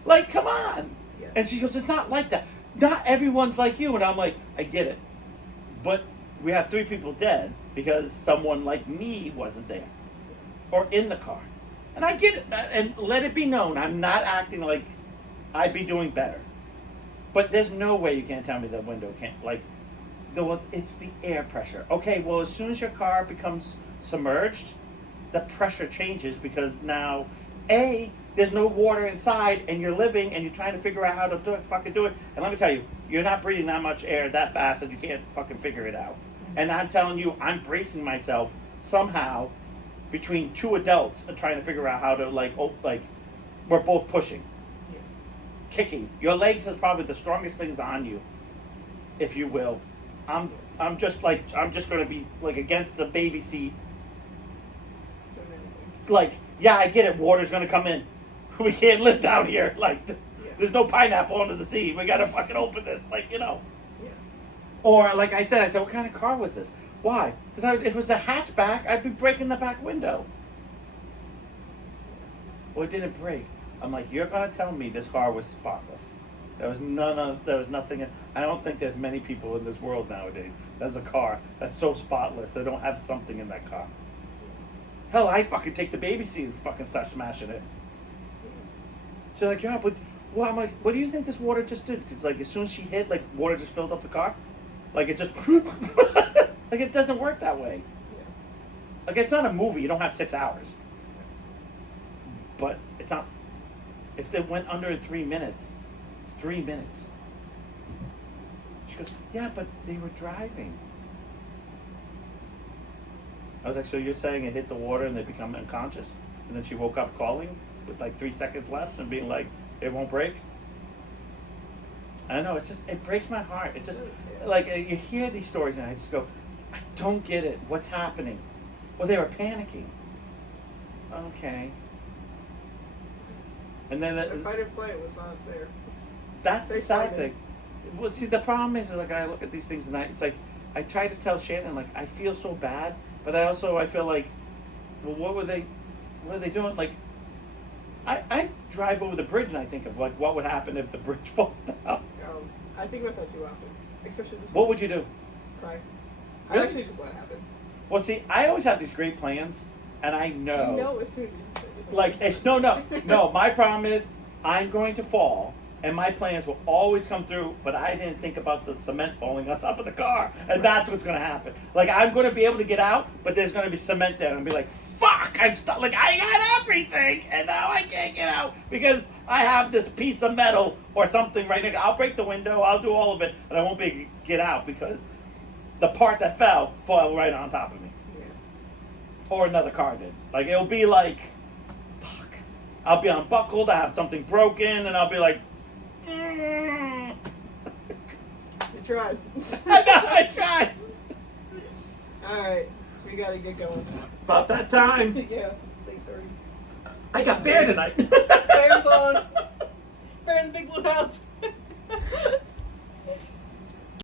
Like, come on. Yeah. And she goes, it's not like that. Not everyone's like you. And I'm like, I get it. But we have 3 people dead because someone like me wasn't there or in the car. And I get it. And let it be known, I'm not acting like I'd be doing better. But there's no way you can't tell me the window can't, it's the air pressure. Okay, well, as soon as your car becomes submerged, the pressure changes because now, A, there's no water inside and you're living and you're trying to figure out how to fucking do it. And let me tell you, you're not breathing that much air that fast that you can't fucking figure it out. And I'm telling you, I'm bracing myself somehow between 2 adults and trying to figure out how to we're both pushing. Yeah. Kicking. Your legs are probably the strongest things on you, if you will. I'm just gonna be like against the baby seat. Like, yeah, I get it, water's gonna come in. We can't live down here. Like, there's no pineapple under the sea. We gotta fucking open this. Like, you know. Yeah. Or, like I said, what kind of car was this? Why? Because if it was a hatchback, I'd be breaking the back window. Well, it didn't break. I'm like, you're gonna tell me this car was spotless. There was nothing. I don't think there's many people in this world nowadays that's a car that's so spotless they don't have something in that car. Hell, I fucking take the baby seat and fucking start smashing it. So like, yeah, but well, I'm like, what do you think this water just did? 'Cause, like, as soon as she hit, like, water just filled up the car. Like, it just like, it doesn't work that way. Yeah. Like, it's not a movie. You don't have 6 hours. But it's not. If they went under in 3 minutes, 3 minutes. She goes, yeah, but they were driving. I was like, so you're saying it hit the water and they become unconscious? And then she woke up calling with like 3 seconds left and being like, it won't break? I know, it breaks my heart. It just, like, you hear these stories and I just go, I don't get it. What's happening? Well, they were panicking. Okay. And then The fight or flight was not there. that's They the sad fighted. thing. Well, see, the problem is like, I look at these things and it's like, I try to tell Shannon, like, I feel so bad, but I feel like, well, what were they doing? Like, I drive over the bridge and I think of, like, what would happen if the bridge falls down? I think about that too often. Especially this What would you do? cry. I Really? actually just let it happen. Well, see, I always have these great plans, and I know. No, as soon as you Like, it's no. My problem is I'm going to fall, and my plans will always come through, but I didn't think about the cement falling on top of the car, and that's what's going to happen. Like, I'm going to be able to get out, but there's going to be cement there, and I'll be like, fuck, I'm stuck. Like, I had everything, and now I can't get out because I have this piece of metal or something right now. I'll break the window, I'll do all of it, and I won't be able to get out because the part that fell right on top of me. Yeah. Or another car did. Like, it'll be like, fuck. I'll be unbuckled, I have something broken, and I'll be like, You tried. I tried. Alright, we gotta get going. About that time. Yeah, it's 8:30. I got bear tonight. Bear's on. Bear in the big blue house.